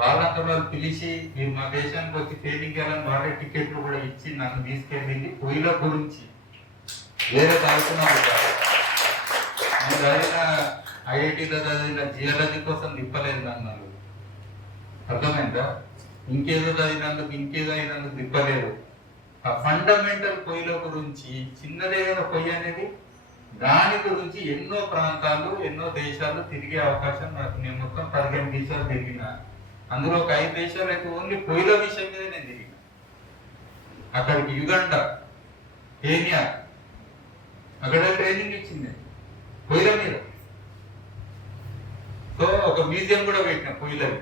వాళ్ళంతా వాళ్ళు పిలిచి మీరు మా దేశానికి వచ్చి ట్రైనింగ్ వెళ్ళని వాళ్ళే టికెట్లు కూడా ఇచ్చి నన్ను తీసుకెళ్ళి పొయ్యిల గురించి వేరే చదువుతున్నాను కాదు. నేను చదివిన ఐఐటీలో చదివిన జియాలజీ కోసం తిప్పలేదు నన్ను. అర్థమైందా? ఇంకేదో అయినందుకు తిప్పలేదు. ఆ ఫండమెంటల్ పొయ్యిల గురించి, చిన్నదైన పొయ్యి అనేది దాని గురించి ఎన్నో ప్రాంతాలు, ఎన్నో దేశాలు తిరిగే అవకాశం నాకు. నేను మొత్తం 15 దేశాలు తిరిగిన. అందులో ఒక 5 దేశాలు అయితే ఓన్లీ పొయ్యిల విషయం మీద నేను తిరిగిన. అక్కడికి యుగండా, కేనియా, అక్కడ ట్రైనింగ్ ఇచ్చింది పొయ్యిల మీద. సో ఒక మ్యూజియం కూడా పెట్టిన పొయ్యిలవి.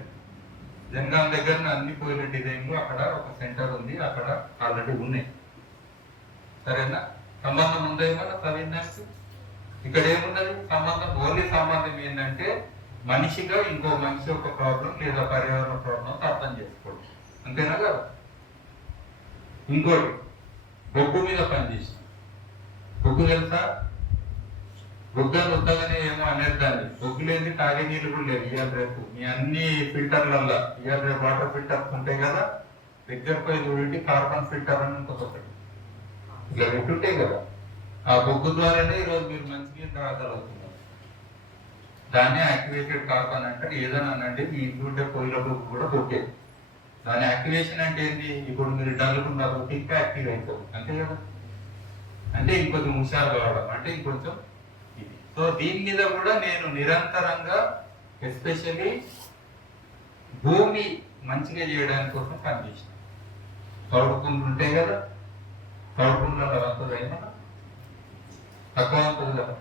జనగాం దగ్గర అన్ని పొయ్యిల డిజైన్లు అక్కడ ఒక సెంటర్ ఉంది, అక్కడ ఆల్రెడీ ఉన్నాయి. సరేనా? సంబంధం ఉందేమన్నా చదివిందానికి? ఇక్కడ ఏమున్నది సంబంధం? ఓన్లీ సంబంధం ఏంటంటే మనిషిగా ఇంకో మనిషి ఒక ప్రాబ్లం లేదా పర్యావరణ ప్రాబ్లం అర్థం చేసుకోవడం, అంతేనా కదా? ఇంకోటి, బొగ్గు మీద పనిచేసిన. బొగ్గు తెలుసా? బొగ్గలు వద్దగానే ఏమో అనేది దాన్ని. బొగ్గు లేని తాగే నీళ్ళు కూడా లేవు ఇవాళ రేపు. మీ అన్ని ఫిల్టర్లల్లో ఇవాళ రేపు వాటర్ ఫిల్టర్స్ ఉంటాయి కదా, దగ్గర పోయి చూడండి, కార్బన్ ఫిల్టర్ అని ఇంకొకటి ఇట్లా పెట్టుంటాయి కదా. ఆ బొగ్గు ద్వారానే ఈరోజు మీరు మంచిగా తాగలుగుతున్నారు. దాన్ని యాక్టివేటెడ్ కార్బన్ అంటారు. ఏదైనా అనండి, మీ ఇంట్లో పొయ్యిల బొగ్గు కూడా బొగ్గే. దాని యాక్టివేషన్ అంటే ఏంటి? ఇప్పుడు మీరు డల్లుకున్నారు, ఇంకా యాక్టివ్ అవుతారు, అంతే కదా. అంటే ఇంకొంచెం హుషారు కావడం, అంటే ఇంకొంచెం ఇది. సో దీని మీద కూడా నేను నిరంతరంగా, ఎస్పెషల్లీ భూమి మంచిగా చేయడానికి కోసం పనిచేసిన. తౌడుకుంటూ ఉంటాయి కదా, తౌడుకుంటున్న వస్తుంది ఏమన్నా తక్కువ ఉంటుంది కదా.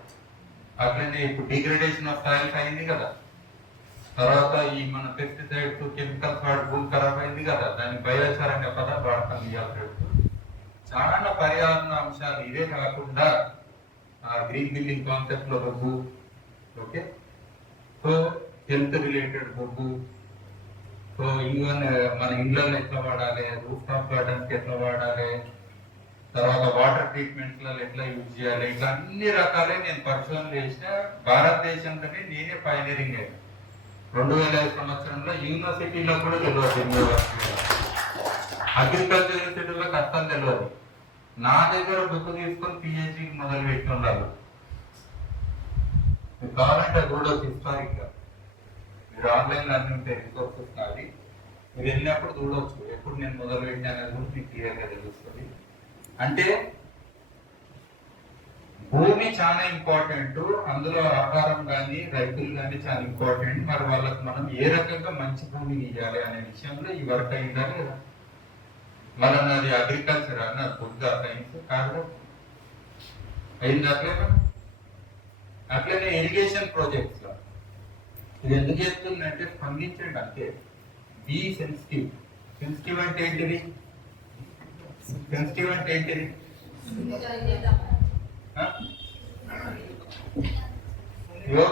అట్లనే ఇప్పుడు డిగ్రేడేషన్ ఆఫ్ సాయిల్స్ అయింది కదా. తర్వాత ఈ మన పెస్టిసైడ్స్, కెమికల్స్ వాడి భూమి ఖరాబ్ అయింది కదా. దాన్ని బయోచార్ అనే పదం వాడతాం ఇవాళ. చాలా పర్యావరణ అంశాలు ఇదే కాకుండా గ్రీన్ బిల్డింగ్ కాన్సెప్ట్ లో బొగ్గు, ఓకే. సో హెల్త్ రిలేటెడ్ బొగ్గు, సో ఈవెన్ మన ఇళ్ళల్లో ఎట్లా వాడాలి, రూఫ్ టాప్ గార్డెన్స్ ఎట్లా వాడాలి, తర్వాత వాటర్ ట్రీట్మెంట్లలో ఎట్లా యూజ్ చేయాలి, ఇట్లా అన్ని రకాలే నేను పరిశోధన చేసిన. భారతదేశంలోనే నేనే పైనరింగ్ అయ్యాను. 2005 సంవత్సరంలో యూనివర్సిటీలో కూడా తెలియదు, అగ్రికల్చర్ యూనివర్సిటీలో కష్టం తెలియదు. నా దగ్గర బుక్ తీసుకొని పిహెచ్డి మొదలు పెట్టి ఉండాలి. మీకు కావాలంటే అది కూడా హిస్టారిక్ గా మీరు ఆన్లైన్ అన్ని ఉంటాయి, రిసోర్సెస్ నాది. మీరు వెళ్ళినప్పుడు చూడవచ్చు ఎప్పుడు నేను మొదలు పెట్టాను అనేది కూడా మీకు క్లియర్గా తెలుస్తుంది. అంటే భూమి చాలా ఇంపార్టెంట్, అందులో ఆహారం కానీ రైతులు కానీ చాలా ఇంపార్టెంట్. మరి వాళ్ళకి మనం ఏ రకంగా మంచి భూమిని ఇవ్వాలి అనే విషయంలో ఈ వర్క్ అయిందా లేదా? మన అది అగ్రికల్చర్ అన్న బుద్ధ సైన్స్ కాదు అయింది. అట్లనే ఇరిగేషన్ ప్రాజెక్ట్స్ లో ఇది ఎందుకు చేస్తుందంటే స్పందించండి అంతే. Be sensitive. సెన్సిటివ్ అంటే ఏంటిది? సెన్సిటివ్ అంటే ఏంటిది?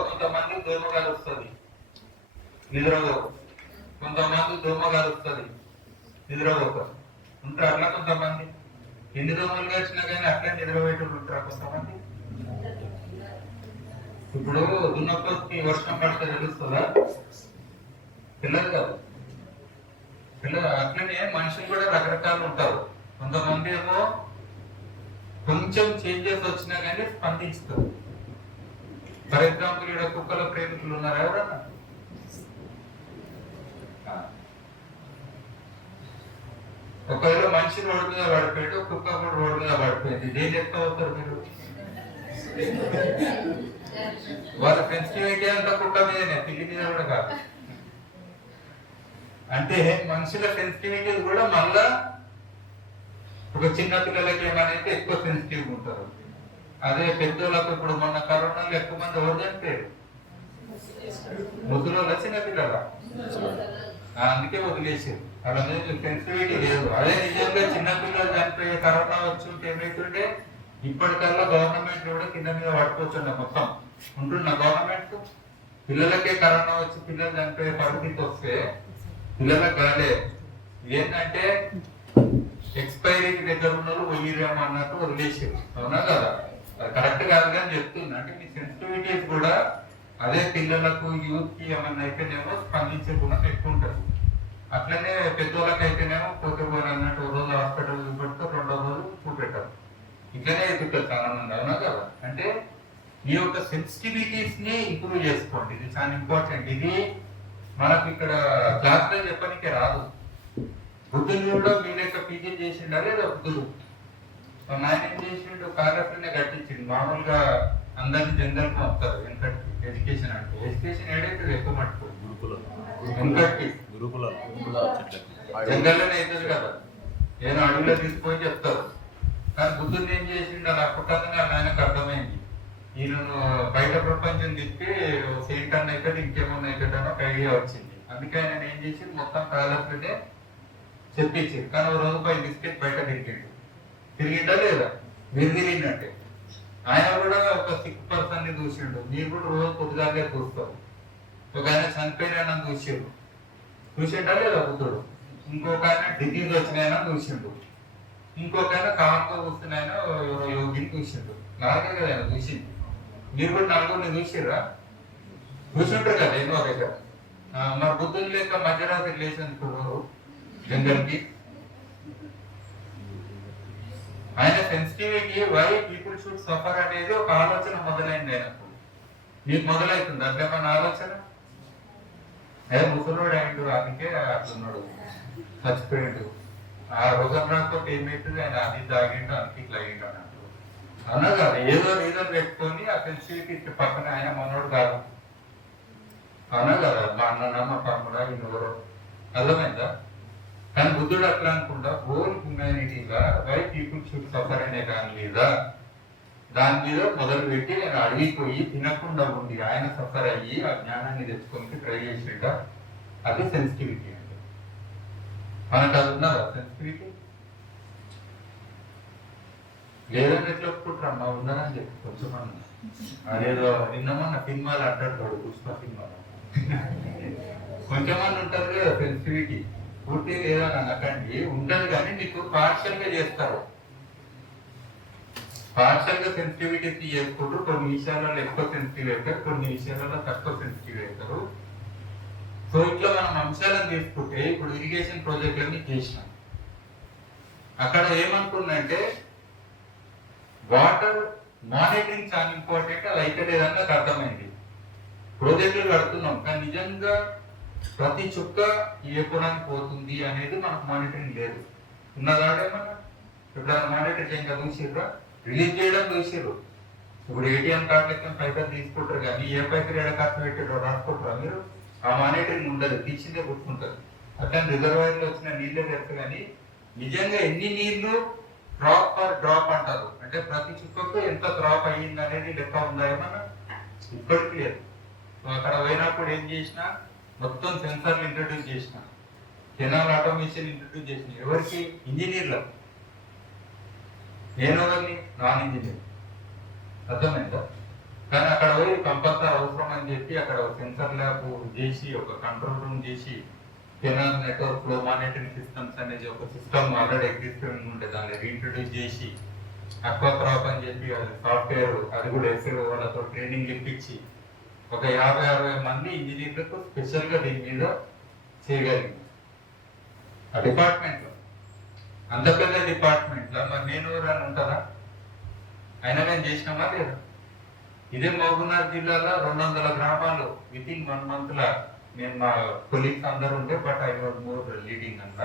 కొంతమంది దోమగారు వస్తుంది నిద్రపోరు, కొంతమంది దోమగారు వస్తుంది నిద్రపోతారు ఉంటారు. అట్లా కొంతమంది ఎన్ని దోమలు వచ్చినా కానీ అట్లా నిద్రపోయేటప్పుడు ఉంటారు కొంతమంది. ఇప్పుడు దున్నపోతుకి వర్షం పడితే తెలుస్తుందా? తెలియదు కదా. అట్లనే మనుషులు కూడా రకరకాలు ఉంటారు. కొంతమంది ఏమో కొంచెం చేంజెస్ వచ్చినా కానీ స్పందిస్తారు. ఫర్ ఎగ్జాంపుల్ ఇక్కడ కుక్కల ప్రేమికులు ఉన్నారు ఎవరన్నా? ఒకవేళ మనిషి రోడ్డు మీద పడిపోయాడు, కుక్క కూడా రోడ్డు మీద పడిపోయింది, దేని ఎక్క అవుతారు మీరు? వాళ్ళ సెన్సిటివిటీ అంతా కుక్క మీదనే, పిల్లి మీద కూడా కాదు. అంటే మనుషుల సెన్సిటివిటీ కూడా మళ్ళా ఒక చిన్న పిల్లలకి ఏమైనా ఎక్కువ సెన్సిటివ్ ఉంటారు. అదే పెద్దోళ్ళకు ఇప్పుడు మొన్న కరోనాలో ఎక్కువ మంది ఎవరు చనిపోయారు? ముసలి చిన్న పిల్లల, అందుకే వదిలేసారు. అలా మీద సెన్సిటివిటీ లేదు. అదే నిజంగా చిన్న పిల్లలు చనిపోయే కరోనా వచ్చి ఏమైతుంటే ఇప్పటికల్లా గవర్నమెంట్ కూడా కింద మీద పట్టుకోవచ్చుండ మొత్తం ఉంటున్న గవర్నమెంట్. పిల్లలకే కరోనా వచ్చి పిల్లలు చనిపోయే పరిస్థితి వస్తే పిల్లలకు కాలే ఏంటంటే ఎక్స్పైరీ దగ్గర ఉన్న వయ్యేమో అన్నట్టు వదిలేసారు. అవునా కదా? అది కరెక్ట్ కాదు అని చెప్తుంది. అంటే మీ సెన్సిటివిటీస్ కూడా అదే పిల్లలకు యూత్ కి ఏమన్నా అయితేనేమో స్పందించే గుణం ఎక్కువ ఉంటుంది. అట్లనే పెద్దోళ్ళకి అయితేనేమో పోతే పోరు అన్నట్టు ఒక రోజు హాస్పిటల్ చూపెడితే రెండో రోజు చూపెట్టారు. ఇట్లనే ఎదుగుతారు చాలా మంది. అవునా కదా? అంటే ఈ యొక్క సెన్సిటివిటీస్ ని ఇంప్రూవ్ చేసుకోండి. ఇది చాలా ఇంపార్టెంట్. ఇది మనకు ఇక్కడ క్లాస్ లో చెప్పడానికి రాదు. బుద్ధుడు కూడా మీ లెక్క పీజీ చేసిండా లేదా? బుద్ధుడు నాయన ఏం చేసిండు? కాలఫ్రీనే కట్టించిండు. మామూలుగా అందరినీ జనరల్ గా వస్తారు వెనకటికి. ఎడ్యుకేషన్ అంటే ఎడ్యుకేషన్ ఏడైతుంది ఎక్కువ మట్టుకు వెనకటికి జంగల్లోనే అవుతుంది కదా. ఏదో అడవిలో తీసుకొని చెప్తారు. కానీ బుద్ధుడిని ఏం చేసిండు? అలా పుట్టగానే ఆయనకు అర్థమైంది, ఈయనను బయట ప్రపంచం తిప్పి సెయింట్ అన్న ఇక్కడ ఇంకేమన్నా ఇక్కడ ఒక ఐడియా వచ్చింది. అందుకే ఆయన ఏం చేసి మొత్తం కాలఫ్రీనే చెప్పించింది. కానీ ఒక రోజు పోయి బిస్కెట్ బయట తిరిగిండా లేదా? మీరు తిరిగినట్టే ఆయన కూడా ఒక సిక్ పర్సన్ ని చూసిండు. మీరు కూడా రోజు పొద్దుగానే చూస్తారు. ఒక ఆయన చనిపోయిన చూసిండా లేదా బుద్ధుడు? ఇంకొక ఆయన డిజీజ్ వచ్చిన ఆయన చూసిండు. ఇంకొక ఆయన కామంగా కూర్చున్న ఆయన ఎవరో యోగిని చూసిండు. నాకే కదా ఆయన చూసింది. మీరు కూడా నలుగురిని చూసిర్రా? చూసింటారు కదా ఎన్నో దగ్గర. మరి బుద్ధుడు లేక మధ్యరాత్రి లేచేందుకు జంగల్కి ఆయన sensitivity why people should suffer అనేది ఒక ఆలోచన మొదలైంది ఆయనకు. మీకు మొదలవుతుంది అట్లా మన ఆలోచన. అదే ముసలోడు అయిండు, అందుకే అట్లున్నాడు, చచ్చిపోయిండు. ఆ రోగం రాకపోతే ఏమైతుంది? ఆయన అది తాగిండు, అందుకే ఇట్లా అయ్యిండు అన్నట్టు. అవునా కాదు? ఏదో రీజన్ పెట్టుకొని ఆ సెన్సిటివిటీ పక్కన ఆయన మనోడు కాదు. అవునా కదా? మా అన్న మా తమ్ముడా ఇంకెవరో. అర్థమైందా? కానీ బుద్ధుడు అట్లా అనుకుంటా హోల్ హ్యూమానిటీగా వై పీపుల్ షుడ్ సఫర్ అనే దాని మీద మొదలు పెట్టి నేను అడిగిపోయి తినకుండా ఉండి ఆయన సఫర్ అయ్యి ఆ జ్ఞానాన్ని తెచ్చుకొని ట్రై చేసేట. అది సెన్సిటివిటీ అంటే. మనకు అది ఉన్నదా సెన్సిటివిటీ? లేదని ఎట్లా ఒప్పుకుంటారమ్మా? ఉన్నదని చెప్పి కొంచెం అదేదో నిన్నమన్న సినిమాలు అంటాడు పుష్ప సినిమాలో కొంచెమంది ఉంటారు కదా సెన్సిటివిటీ. పూర్తి లేదా అనకండి, ఉండదు. కానీ మీకు పార్షల్ గా చేస్తారు. పార్షల్ గా సెన్సిటివిటీ చేసుకుంటూ కొన్ని విషయాలలో ఎక్కువ సెన్సిటివ్ అవుతారు, కొన్ని విషయాలలో తక్కువ సెన్సిటివ్ అవుతారు. సో ఇట్లా మనం అంశాలను తీసుకుంటే ఇప్పుడు ఇరిగేషన్ ప్రాజెక్టులన్నీ చేసినాం. అక్కడ ఏమనుకున్నంటే వాటర్ మానిటరింగ్ చాలా ఇంపార్టెంట్. అది అయితే లేదని నాకు అర్థమైంది. ప్రాజెక్టులు కడుతున్నాం కానీ నిజంగా ప్రతి చుక్క ఏ పొలానికి పోతుంది అనేది మనకు మానిటరింగ్ లేదు. ఉన్నదాడేమన్నా ఎప్పుడైనా మానిటర్ చేయగా చూసిర్రా? రిలీజ్ చేయడం చూసిర్రు. ఇప్పుడు ఏటీఎం కార్డు లెక్క పైసలు తీసుకుంటారు కానీ ఏ పైసలు ఏడ ఖర్చు పెట్టారో రాసుకుంటారా మీరు? ఆ మానిటరింగ్ ఉండదు, తీసిందే గుర్తుంటుంది. అట్లా రిజర్వాయర్ లో వచ్చిన నీళ్ళే తెలుసు కానీ నిజంగా ఎన్ని నీళ్లు డ్రాప్ పర్ డ్రాప్ అంటారు. అంటే ప్రతి చుక్కకు ఎంత డ్రాప్ అయ్యింది అనేది లెక్క ఉందా ఏమన్నా? ఇప్పటికీ లేదు. సో అక్కడ పోయినప్పుడు ఏం చేసినా మొత్తం సెన్సార్లు ఇంట్రడ్యూస్ చేసిన, కెనాల్ ఆటోమేషన్ ఇంట్రడ్యూస్ చేసిన. ఎవరికి? ఇంజనీర్లకు. నేను ఎవరిని? Non engineer. అర్థమైందా? కానీ అక్కడ పోయి కంపల్సరీ అవసరం అని చెప్పి అక్కడ సెన్సార్ ల్యాబ్ చేసి ఒక కంట్రోల్ రూమ్ చేసి canal network flow monitoring systems అనేది ఒక సిస్టమ్ ఆల్రెడీ ఎగ్జిస్టింగ్ ఉంటే దాన్ని రీఇంట్రడ్యూస్ చేసి అక్వా క్రాప్ అని చెప్పి అది సాఫ్ట్వేర్ అది కూడా ఎస్ఏ వాళ్ళతో ట్రైనింగ్ ఇప్పించి ఒక 50-60 మంది ఇంజనీర్లకు స్పెషల్గా దీని మీద చేయగలిగింది. ఆ డిపార్ట్మెంట్లో అంత పెద్ద డిపార్ట్మెంట్లో మరి నేను ఎవరైనా ఉంటారా? అయినా మేము చేసినామా లేదా? ఇదే మహబూబ్నగర్ జిల్లాలో 200 గ్రామాలు వితిన్ 1 month నేను మా కొలీగ్స్ అందరూ ఉంటే but I was more leading అంట.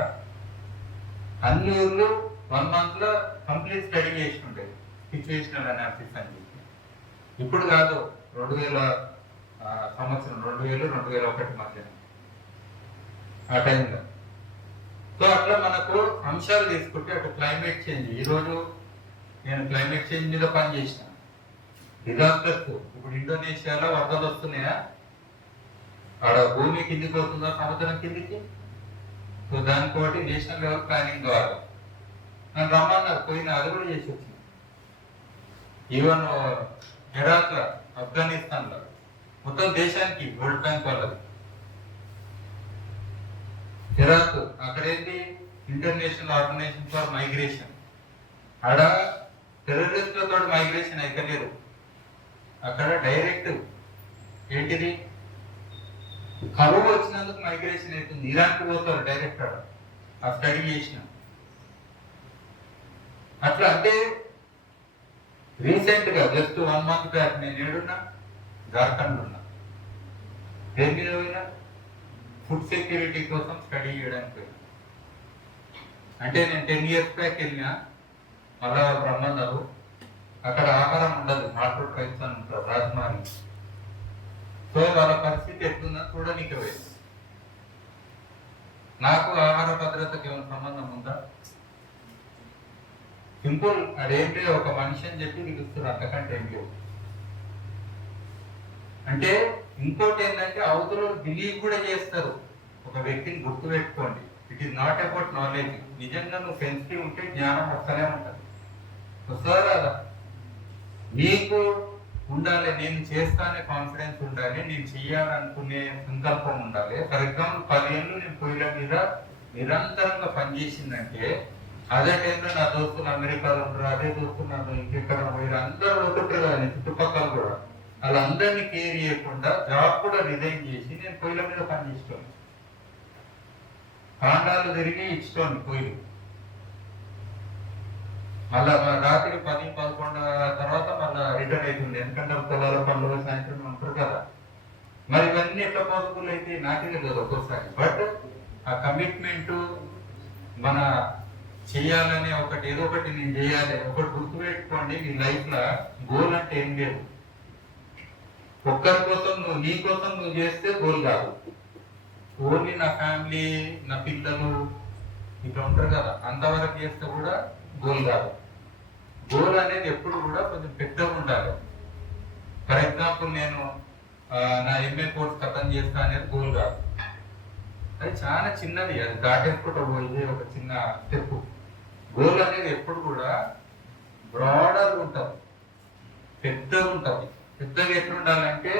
అన్ని ఊర్లు 1 month కంప్లీట్ స్టడీ చేసి ఉండేది సిచ్యువేషనల్ అనాలిసిస్ అని చెప్పి. ఇప్పుడు కాదు, 2000 సంవత్సరం 2000-2001 మధ్య ఆ టైంలో. సో అట్లా మనకు అంశాలు తీసుకుంటే అటు క్లైమేట్ చేంజ్, ఈరోజు నేను క్లైమేట్ చేంజ్ మీద పనిచేసిన డిజాస్టర్స్. ఇప్పుడు ఇండోనేషియాలో వరదలు వస్తున్నాయా? ఆడ భూమి కిందికి వస్తుందా సముద్రం కిందికి? సో దానికోటి నేషనల్ లెవెల్ ప్లానింగ్ కావాలి. నన్ను రమ్మన్నారు, పోయినా అది కూడా చేసి వచ్చింది. ఈవెన్ హెరాత్ ఆఫ్ఘనిస్తాన్లో మొత్తం దేశానికి వరల్డ్ బ్యాంక్ వాళ్ళది హెరాత్. అక్కడేంటి ఇంటర్నేషనల్ ఆర్గనైజేషన్ ఫర్ మైగ్రేషన్. ఆడ టెర్రరిస్టులతో మైగ్రేషన్ అయితే లేదు, అక్కడ డైరెక్ట్ ఏంటిది కరువు వచ్చినందుకు మైగ్రేషన్ అవుతుంది. ఇరాన్కి పోతారు డైరెక్ట్ ఆడ. ఆ స్టడీ చేసిన అట్లా. అంటే రీసెంట్ గా జస్ట్ 1 month బ్యాక్ నేను ఏడున్నా, జార్ఖండ్ ఉన్నా. దేని మీద పోయినా? ఫుడ్ సెక్యూరిటీ కోసం స్టడీ చేయడానికి పోయినా. అంటే నేను 10 years బ్యాక్ వెళ్ళినా, మళ్ళా వాళ్ళు రమ్మన్నారు. అక్కడ ఆహారం ఉండదు, మార్కెట్ రైస్ అని ఉంటారు, రాజమాని. సో వాళ్ళ పరిస్థితి ఎట్లుందని చూడడానికి పోయింది. నాకు ఆహార భద్రతకి ఏమైనా సంబంధం ఉందా? సింపుల్, అదేంటి ఒక మనిషి అని చెప్పి పిలుస్తారు, అంతకంటే ఏం లేవు. అంటే ఇంకోటి ఏంటంటే అవతల బిలీవ్ కూడా చేస్తారు. ఒక వ్యక్తిని గుర్తు పెట్టుకోండి, it is not about knowledge. నిజంగా నువ్వు సెన్సిటివ్ ఉంటే జ్ఞానం వస్తూనే ఉంటుంది. వస్తుందా రాదా? నీకు ఉండాలి, నేను చేస్తానే కాన్ఫిడెన్స్ ఉండాలి, నేను చెయ్యాలనుకునే సంకల్పం ఉండాలి. ఫర్ ఎగ్జాంపుల్ 10 ఏళ్ళు నేను పొయ్యిల మీద నిరంతరంగా పనిచేసిందంటే, అదే టైంలో నా దోస్తులు అమెరికాలో ఉంటారు, అదే దోస్తులు నన్ను ఇంకెక్కడ పోయారు, అందరూ ఒకటి కానీ చుట్టుపక్కల కూడా వాళ్ళందరినీ కేర్ చేయకుండా జాబ్ కూడా రిజైన్ చేసి నేను పొయ్యిల మీద పనిచేస్తాను. కాండాలు తిరిగి ఇచ్చుకోండి పొయ్యిలు. మళ్ళా రాత్రి 10-11 తర్వాత మళ్ళీ రిటర్న్ అవుతుంది. ఎందుకంటే పొలాల పనులు సాయంత్రం ఉంటారు కదా. మరి ఇవన్నీ ఎట్లా పాసిబుల్ అయితే నాకే తెలియదు ఒక్కోసారి. బట్ ఆ కమిట్మెంట్ మన చెయ్యాలని ఒకటి, ఏదో ఒకటి నేను చేయాలి. ఒకటి గుర్తుపెట్టుకోండి, మీ లైఫ్ లో గోల్ అంటే ఏం లేదు. ఒక్కరి కోసం నువ్వు, నీ కోసం నువ్వు చేస్తే గోల్ కాదు. ఓన్లీ నా ఫ్యామిలీ, నా పిల్లలు ఇట్లా ఉంటారు కదా, అంతవరకు చేస్తే కూడా గోల్ కాదు. గోల్ అనేది ఎప్పుడు కూడా కొంచెం పెద్దగా ఉండాలి. ఫర్ ఎగ్జాంపుల్ నేను నా ఎంఏ కోర్స్ ఖతం చేస్తా అనేది గోల్ కాదు. అది చాలా చిన్నది, అది దాటేసుకుంటూ పోయి ఒక చిన్న స్టెప్. గోల్ అనేది ఎప్పుడు కూడా బ్రాడర్ ఉంటుంది, పెద్దగా ఉంటుంది. పెద్దగా ఎట్లా ఉండాలంటే,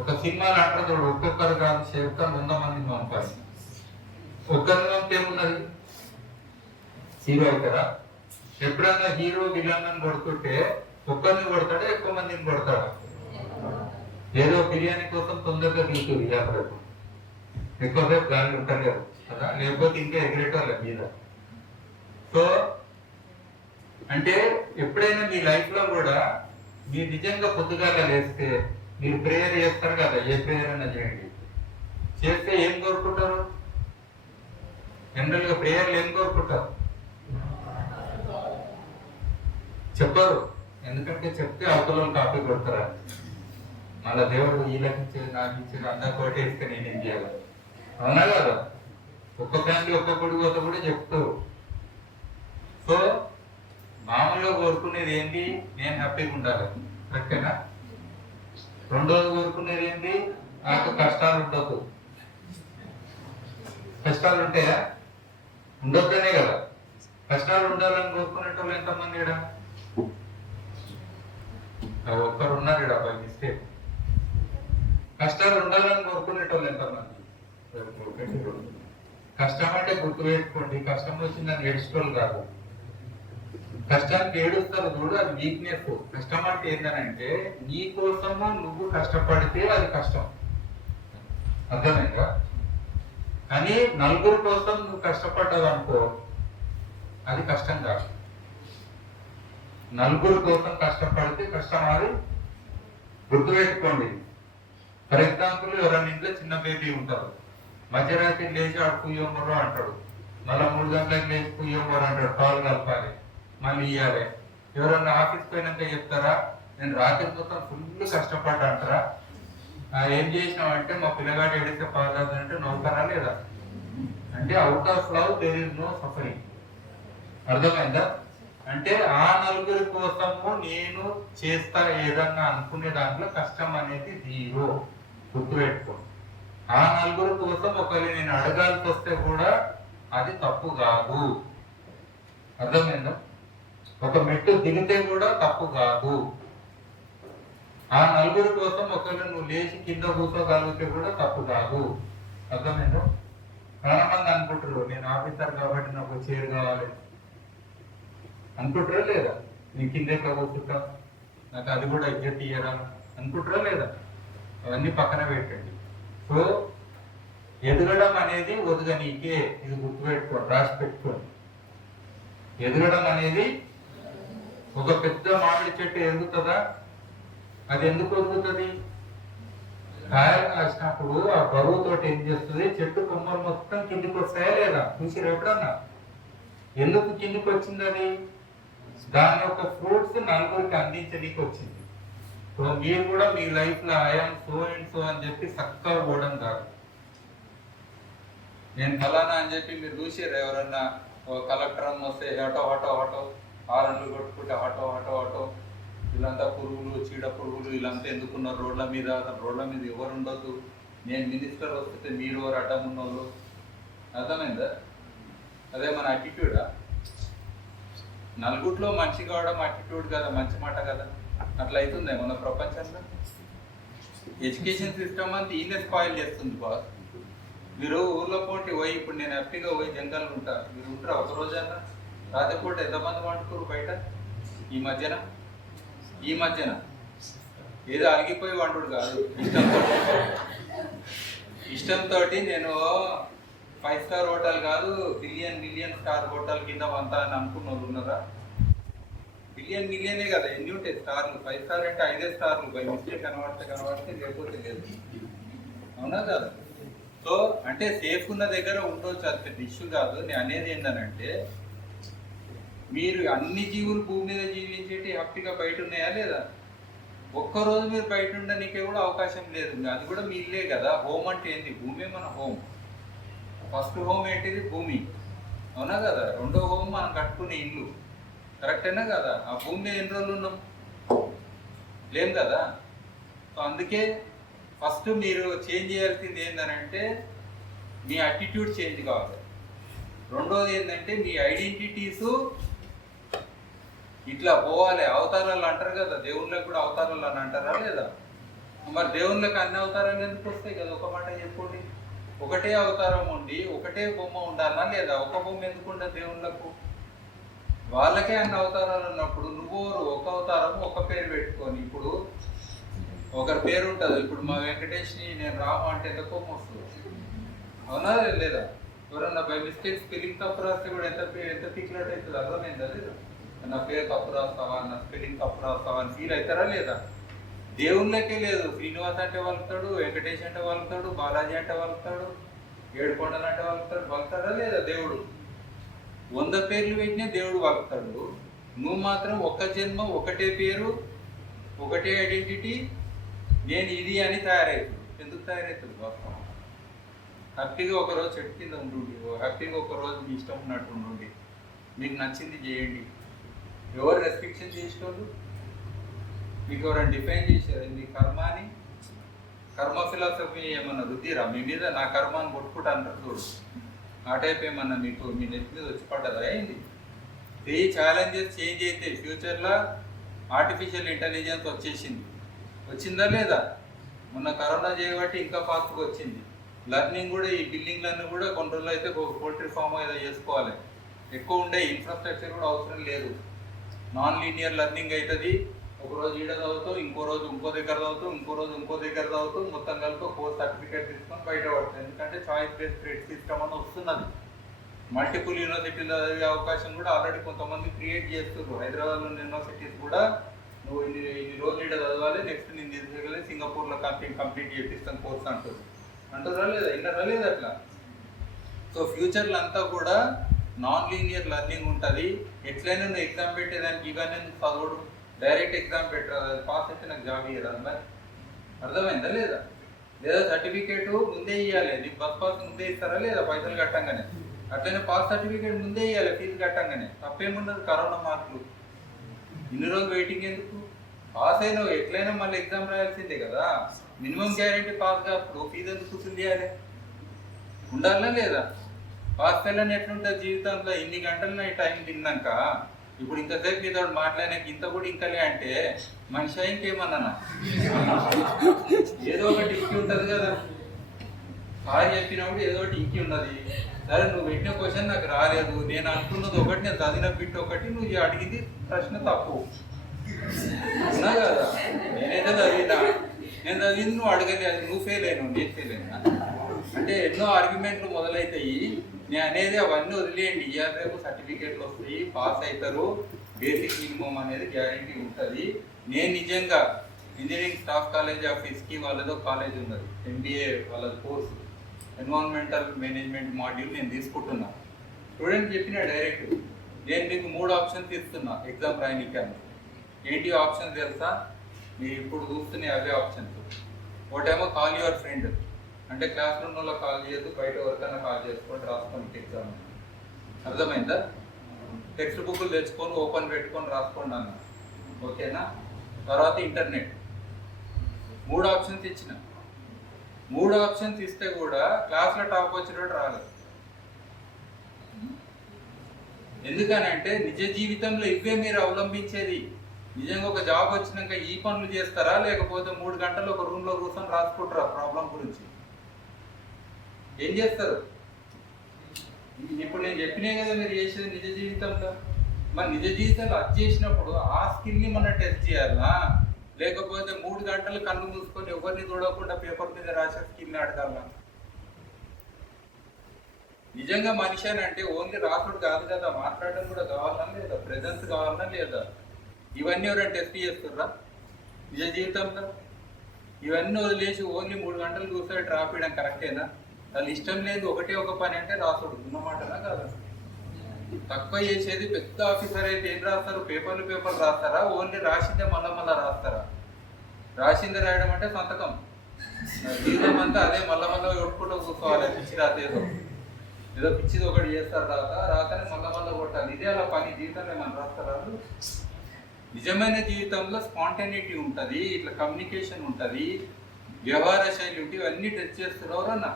ఒక సినిమాలు అంటారు చూడు, ఒక్కొక్కరు కాదు చేరుతా 100 మందిని పంపాలి. ఒక్కరిని పంపితే ఏమున్నది, హీరో అవుతారా? ఎప్పుడన్నా హీరో విలన్ అని కొడుతుంటే ఒక్కరిని కొడతాడా, ఎక్కువ మందిని కొడతాడా? ఏదో బిర్యానీ కోసం తొందరగా తీసుకుని వ్యాపారం ఎక్కువసేపు గాలి ఉంటారు కదా, లేకపోతే ఇంకా ఎగిరేటోళ్ళ మీద. సో అంటే ఎప్పుడైనా మీ లైఫ్ లో కూడా మీరు నిజంగా పొద్దుగాల లేస్తే మీరు ప్రేయర్ చేస్తారు కదా, ఏ ప్రేయర్ అయినా చేయండి. చేస్తే ఏం కోరుకుంటారు? జనరల్ గా ప్రేయర్లు ఏం కోరుకుంటారు? చెప్పరు, ఎందుకంటే చెప్తే అవతల కాపీ కొడతారా. మళ్ళా దేవుడు వీళ్ళకి ఇచ్చేది, నాకు ఇచ్చేది, అందరు కోటి ఇస్తే నేనేం చేయాలి? అవునా కదా? ఒక్క ఫ్యామిలీ ఒక్కొక్కడి కోత కూడా చెప్తారు. సో మామూలుగా కోరుకునేది ఏంటి? నేను హ్యాపీగా ఉండాలి, కరెక్టేనా? రెండోది కోరుకునేది ఏంటి? నాకు కష్టాలు ఉండదు. కష్టాలు ఉంటాయా? ఉండొద్దనే కదా. కష్టాలు ఉండాలని కోరుకునేటోళ్ళు ఎంతమంది ఇక్కడ? ఒక్కరు ఉన్నారు ఇక్కడ బై మిస్టేక్. కష్టాలు ఉండాలని కోరుకునేటోళ్ళు ఎంతమంది? కష్టం అంటే గుర్తు పెట్టుకోండి, కష్టం వచ్చిందని ఏడ్చుకోవాలి కాదు. కష్టానికి ఏడుస్తారు చూడు, అది వీక్నెస్. కష్టం అంటే ఏంటంటే నీ కోసము నువ్వు కష్టపడితే అది కష్టం, అర్థమైందా? కానీ నలుగురు కోసం నువ్వు కష్టపడ్డావు అనుకో, అది కష్టం కాదు. నలుగురు కోసం కష్టపడితే కష్టం, అది గుర్తుపెట్టుకోండి. ఫర్ ఎగ్జాంపుల్, ఎవరైనా ఇంట్లో చిన్న బేబీ ఉంటారు, మధ్యరాత్రి లేచి ఆడు పుయ్యమ్మరు అంటాడు, మళ్ళీ 3 గంటలకు లేచి పుయ్యమ్మరు అంటాడు, పాలు కలపాలి, మళ్ళీ ఇవ్వాలి. ఎవరన్నా ఆఫీస్ పోయినాక చెప్తారా, నేను రాత్రి మొత్తం ఫుల్ కష్టపడ్డా అంటారా? ఏం చేసినామంటే మా పిల్లగాడు ఏడిస్తే పాలు అంటే నవ్వుతారా లేదా? అంటే out of love there is no suffering. అర్థమైందా? అంటే ఆ నలుగురి కోసము నేను చేస్తా ఏదన్నా అనుకునే దాంట్లో కష్టం అనేది 0, గుర్తుపెట్టుకో. ఆ నలుగురి కోసం ఒకవేళ నేను అడగాల్సి వస్తే కూడా అది తప్పు కాదు, అర్థమైందా? ఒక మెట్టు దిగితే కూడా తప్పు కాదు. ఆ నలుగురి కోసం ఒకవేళ నువ్వు లేచి కింద కూర్చోగలిగితే కూడా తప్పు కాదు, అర్థమైందా? చాలా మంది అనుకుంటారు నేను ఆఫీసర్ కాబట్టి నాకు చైర్ కావాలి అనుకుంటారా లేదా? నేను కింద ఎట్లా కూర్చుంటా, నాకు అది కూడా ఇజ్జత్ ఇయ్యరా అనుకుంటారా లేదా? అవన్నీ పక్కన పెట్టండి. సో ఎదగడం అనేది ఒదగనీకే, ఇది గుర్తుపెట్టుకోండి, రాసి పెట్టుకోండి. ఎదగడం అనేది ఒక పెద్ద మామిడి చెట్టు ఎదుగుతుందా? అది ఎందుకు ఎదుగుతుంది? కాయలు కాసినప్పుడు ఆ బరువుతోటి ఏం చేస్తుంది, చెట్టు కొమ్మలు మొత్తం కిందికి వస్తాయా లేదా? చూసిరు ఎప్పుడన్నా? ఎందుకు కిందికి వచ్చింది అది? దాని యొక్క ఫ్రూట్స్ నలుగురికి అందించడానికి వచ్చింది. సో మీరు కూడా మీ లైఫ్ లో ఐఎమ్ సో అండ్ సో అని చెప్పి చక్కగా పోవడం కాదు. నేను ఫలానా అని చెప్పి మీరు చూసారు, ఎవరన్నా కలెక్టర్ అని వస్తే హటో హటో హటో హారన్లు కొట్టుకుంటే హటో హటో హటో, వీళ్ళంతా పురుగులు, చీడ పురుగులు, వీళ్ళంతా ఎందుకున్నారు రోడ్ల మీద? రోడ్ల మీద ఎవరు ఉండొద్దు, నేను మినిస్టర్ వస్తే మీరు ఎవరు అడ్డం ఉన్నోళ్ళు, అర్థమైందా? అదే మన అటిట్యూడా? నలుగుట్లో మనిషి కావడం అటిట్యూడ్ కదా, మంచి మాట కదా. అట్లా అవుతుంది మన ప్రపంచంలో. ఎడ్యుకేషన్ సిస్టమ్ అంతా ఈయన స్పాయిల్ చేస్తుంది బాస్. మీరు ఊర్లో పోటీ పోయి, ఇప్పుడు నేను హ్యాపీగా పోయి జంగల్ ఉంటా, మీరు ఉంటారా ఒక రోజన్నా? రాత్రిపూట ఎంతమంది వండుకోరు బయట? ఈ మధ్యన ఏదో అరిగిపోయి వండుడు కాదు, ఇష్టంతో నేను 5 స్టార్ హోటల్ కాదు మిలియన్ స్టార్ హోటల్ కింద వంతా అని అనుకున్న వాళ్ళు ఉన్నారా? మిలియనే కదా, ఎన్ని ఉంటాయి స్టార్లు? 5 స్టార్ అంటే 5 స్టార్లు, బై మిస్టేక్ కనబడితే లేకపోతే లేదు, అవునా కదా? సో అంటే సేఫ్ ఉన్న దగ్గర ఉండొచ్చు, అది ఇష్యూ కాదు. నేను అనేది ఏంటంటే, మీరు అన్ని జీవులు భూమి మీద జీవించేటి హ్యాపీగా బయట ఉన్నాయా లేదా? ఒక్కరోజు మీరు బయట ఉండడానికే కూడా అవకాశం లేదు. అది కూడా మీ ఇల్లే కదా. హోమ్ అంటే ఏంటి? భూమి మన హోమ్. ఫస్ట్ హోమ్ ఏంటిది? భూమి, అవునా కదా? రెండో హోమ్ మనం కట్టుకునే ఇల్లు, కరెక్టేనా కదా? ఆ భూమి మీద ఎన్ని రోజులు ఉన్నాం? లేం కదా. సో అందుకే ఫస్ట్ మీరు చేంజ్ చేయాల్సింది ఏంటంటే మీ అటిట్యూడ్ చేంజ్ కావాలి. రెండోది ఏంటంటే మీ ఐడెంటిటీస్ ఇట్లా పోవాలి. అవతారాలు అంటారు కదా, దేవుళ్ళకి కూడా అవతారాలు అని అంటారా లేదా? మరి దేవుళ్ళకి అన్ని అవతారాలు ఎందుకు వస్తాయి కదా? ఒక మాట చెప్పండి. ఒకటే అవతారం ఉండి ఒకటే బొమ్మ ఉండాలా లేదా? ఒక బొమ్మ ఎందుకు ఉండదు దేవుళ్ళకు? వాళ్ళకే అన్ని అవతారాలు ఉన్నప్పుడు నువ్వు ఒక అవతారం ఒక పేరు పెట్టుకొని, ఇప్పుడు ఒకరి పేరు ఉంటుంది. ఇప్పుడు మా వెంకటేష్ని నేను రాము అంటే ఎంత కోపం వస్తుంది, అవునా లేదా? ఎవరన్నా బై మిస్టేక్ స్పెల్లింగ్ తప్పు రాస్తే కూడా ఎంత పిక్లెట్ అవుతుంది, అర్థమైందా లేదా? నా పేరు తప్పు రాస్తావా, నా స్పెల్లింగ్ తప్పు రాస్తావా అని ఫీల్ అవుతారా లేదా? దేవుళ్ళకే లేదు. శ్రీనివాస్ అంటే వలుతాడు, వెంకటేష్ అంటే వలుతాడు, బాలాజీ అంటే వలుతాడు, ఏడుకొండలు అంటే వలుతాడా లేదా? దేవుడు 100 పేర్లు పెట్టినా దేవుడు వలుతాడు. నువ్వు మాత్రం ఒక్క జన్మ, ఒకటే పేరు, ఒకటే ఐడెంటిటీ, నేను ఇది అని తయారవుతుంది. ఎందుకు తయారవుతుంది బాబా? హ్యాపీగా ఒకరోజు చెట్టు కింద ఉండండి, హ్యాపీగా ఒకరోజు మీ ఇష్టం ఉన్నట్టు ఉండండి, మీకు నచ్చింది చేయండి. ఎవరు రెస్ట్రిక్షన్ చేసేవాళ్ళు? మీకు ఎవరైనా డిఫైన్ చేశారు మీ కర్మాని? కర్మ ఫిలాసఫీ ఏమన్నా రుద్దిరా మీ మీద? నా కర్మాన్ని కొట్టుకుంటా అంటారు చూడు, ఆ టైప్ ఏమన్నా మీకు మీ నెత్తి మీద వచ్చి పడ్డదా ఏంటి? ఈ ఛాలెంజెస్ చేంజ్ అయితే ఫ్యూచర్లో ఆర్టిఫిషియల్ ఇంటెలిజెన్స్ వచ్చిందా లేదా? మొన్న కరోనా చేయబట్టి ఇంకా ఫాస్ట్గా వచ్చింది. లర్నింగ్ కూడా, ఈ బిల్డింగ్లన్నీ కూడా కొన్ని రోజులు అయితే పోల్ట్రీ ఫామ్ ఏదో చేసుకోవాలి. ఎక్కువ ఉండే ఇన్ఫ్రాస్ట్రక్చర్ కూడా అవసరం లేదు. నాన్ లీనియర్ లెర్నింగ్ అవుతుంది. ఒకరోజు ఈడ చదువుతావు, ఇంకో రోజు ఇంకో దగ్గర చదువుతావు, ఇంకో రోజు ఇంకో దగ్గర చదువుతావు, మొత్తం కలిపి కోర్స్ సర్టిఫికేట్ తీసుకొని బయట పడుతుంది. ఎందుకంటే చాయిస్ బేస్డ్ క్రెడిట్ సిస్టమ్ అని వస్తున్నది. మల్టిపుల్ యూనివర్సిటీలో చదివే అవకాశం కూడా ఆల్రెడీ కొంతమంది క్రియేట్ చేస్తున్నారు. హైదరాబాద్లోని యూనివర్సిటీస్ కూడా నువ్వు ఇన్ని రోజులు ఇక్కడ చదవాలి, నెక్స్ట్ నేను తీసుకెళ్ళి సింగపూర్లో కంప్లీట్ చేపిస్తాను కోర్స్ అంటారా లేదా? విన్నారా లేదా అట్లా? సో ఫ్యూచర్లో అంతా కూడా నాన్ లీనియర్ లెర్నింగ్ ఉంటుంది. ఎట్లయినా నువ్వు ఎగ్జామ్ పెట్టేదానికి ఇవన్నీ నువ్వు చదవడు, డైరెక్ట్ ఎగ్జామ్ పెట్టరాదు, అది పాస్ అయితే నాకు జాబ్ ఇయ్యరాదు. మరి అర్థమైందా లేదా? లేదా సర్టిఫికేట్ ముందే ఇవ్వాలి, నీకు బస్ పాస్ ముందే ఇస్తారా లేదా పైసలు కట్టంగానే? అట్లనే పాస్ సర్టిఫికేట్ ముందే ఇవ్వాలి ఫీజు కట్టంగానే. తప్పేమున్నది? కరోనా మార్కులు ఇన్ని రోజులు వెయిటింగ్ ఎందుకు? పాస్ అయినావు, ఎట్లయినా మళ్ళీ ఎగ్జామ్ రాయాల్సిందే కదా. మినిమం గ్యారెంటీ పాస్ కాప్పుడు ఫీజు ఎందుకు కూర్చుని చేయాలి? ఉండాలనా లేదా? పాస్ ఫెయిల్ ఎట్లుంటుంది జీవితంలో? ఇన్ని గంటలు నా టైం తిన్నాక ఇప్పుడు ఇంతసేపు మీతో మాట్లాడినాక ఇంత కూడా ఇంకలే అంటే మనిషి ఇంకేమన్నా ఏదో ఒకటి ఇంకి ఉంటుంది కదా. సారీ చెప్పినప్పుడు ఏదో ఒకటి ఇంకి ఉన్నది. సరే నువ్వు పెట్టిన క్వశ్చన్ నాకు రాలేదు, నేను అనుకున్నది ఒకటి, నేను చదివిన బిట్ ఒకటి, నువ్వు అడిగింది ప్రశ్న తప్పు ఉన్నా కదా. నేనైతే చదివినా, నేను చదివింది నువ్వు అడగలేదు, నువ్వు ఫెయిల్ అయినావు, నేను ఫెయిల్ అయినా అంటే ఎన్నో ఆర్గ్యుమెంట్లు మొదలవుతాయి. నేను అనేది అవన్నీ వదిలేయండి. ఇయర్ రేపు సర్టిఫికేట్లు వస్తాయి, పాస్ అవుతారు, బేసిక్ మినిమం అనేది గ్యారంటీ ఉంటుంది. నేను నిజంగా ఇంజనీరింగ్ స్టాఫ్ కాలేజ్ ఆఫ్ ఎస్కి వాళ్ళదో కాలేజ్ ఉన్నది, MBA వాళ్ళ కోర్సు ఎన్విరాన్మెంటల్ మేనేజ్మెంట్ మాడ్యూల్ నేను తీసుకుంటున్నా. స్టూడెంట్ చెప్పిన డైరెక్ట్ నేను మీకు 3 ఆప్షన్స్ ఇస్తున్నా ఎగ్జామ్ రాయడానికి. ఏంటి ఆప్షన్స్ తెలుసా? మీరు ఇప్పుడు చూస్తున్న అవే ఆప్షన్స్. ఒకటేమో కాల్ యువర్ ఫ్రెండ్, అంటే క్లాస్ రూమ్లో కాల్ చేయొద్దు, బయట ఎవరికైనా కాల్ చేసుకొని రాసుకోండి ఎగ్జామ్. అర్థమైందా? టెక్స్ట్ బుక్లు తెచ్చుకొని ఓపెన్ పెట్టుకొని రాసుకోండి అన్న, ఓకేనా? తర్వాత ఇంటర్నెట్. 3 ఆప్షన్స్ ఇచ్చిన. 3 ఆప్షన్స్ ఇస్తే కూడా క్లాస్లో టాప్ వచ్చినట్టు రాలేదు. ఎందుకనంటే నిజ జీవితంలో ఇవే మీరు అవలంబించేది. నిజంగా ఒక జాబ్ వచ్చినాక ఈ పనులు చేస్తారా, లేకపోతే 3 గంటలు ఒక రూమ్లో కూర్చొని రాసుకుంటారా ప్రాబ్లం గురించి? ఏం చేస్తారు? ఇప్పుడు నేను చెప్పినే కదా మీరు చేసేది నిజ జీవితంలో. మరి నిజ జీవితంలో అది చేసినప్పుడు ఆ స్కిల్ని మనం టెస్ట్ చేయాలా, లేకపోతే 3 గంటలు కళ్ళు మూసుకొని ఎవరిని చూడకుండా పేపర్ మీద రాసే స్కిల్ని అడగాలా? నిజంగా మనిషి అని అంటే ఓన్లీ రాసుడు కాదు కదా, మాట్లాడడం కూడా కావాలన్నా లేదా, ప్రెజెన్స్ కావాలన్నా లేదా? ఇవన్నీ ఎవరైనా టెస్ట్ చేస్తుర్రా నిజ జీవితంలో? ఇవన్నీ వదిలేసి ఓన్లీ 3 గంటలు కూర్చొని రాపియడం కరెక్టేనా? వాళ్ళు ఇష్టం లేదు ఒకటే ఒక పని అంటే రాసుడు, ఉన్నమాటనా కాదు? తక్కువ చేసేది పెద్ద ఆఫీసర్ అయితే ఏం రాస్తారు? పేపర్లు రాస్తారా? ఓన్లీ రాసిందే మళ్ళా రాస్తారా? రాసిందే రాయడం అంటే సంతకం. జీవితం అంతా అదే మళ్ళా కొట్టుకుంటూ కూర్చోవాలి. పిచ్చి రాత ఏదో పిచ్చిది ఒకటి చేస్తారు, రాతనే మళ్ళా కొట్టాలి. ఇదే అలా పని. జీవితంలో ఏమన్నా రాస్తారా? నిజమైన జీవితంలో స్పాంటేనిటీ ఉంటుంది, ఇట్లా కమ్యూనికేషన్ ఉంటుంది, వ్యవహార శైలి ఉంటుంది, ఇవన్నీ టచ్ చేస్తున్నారు అన్న.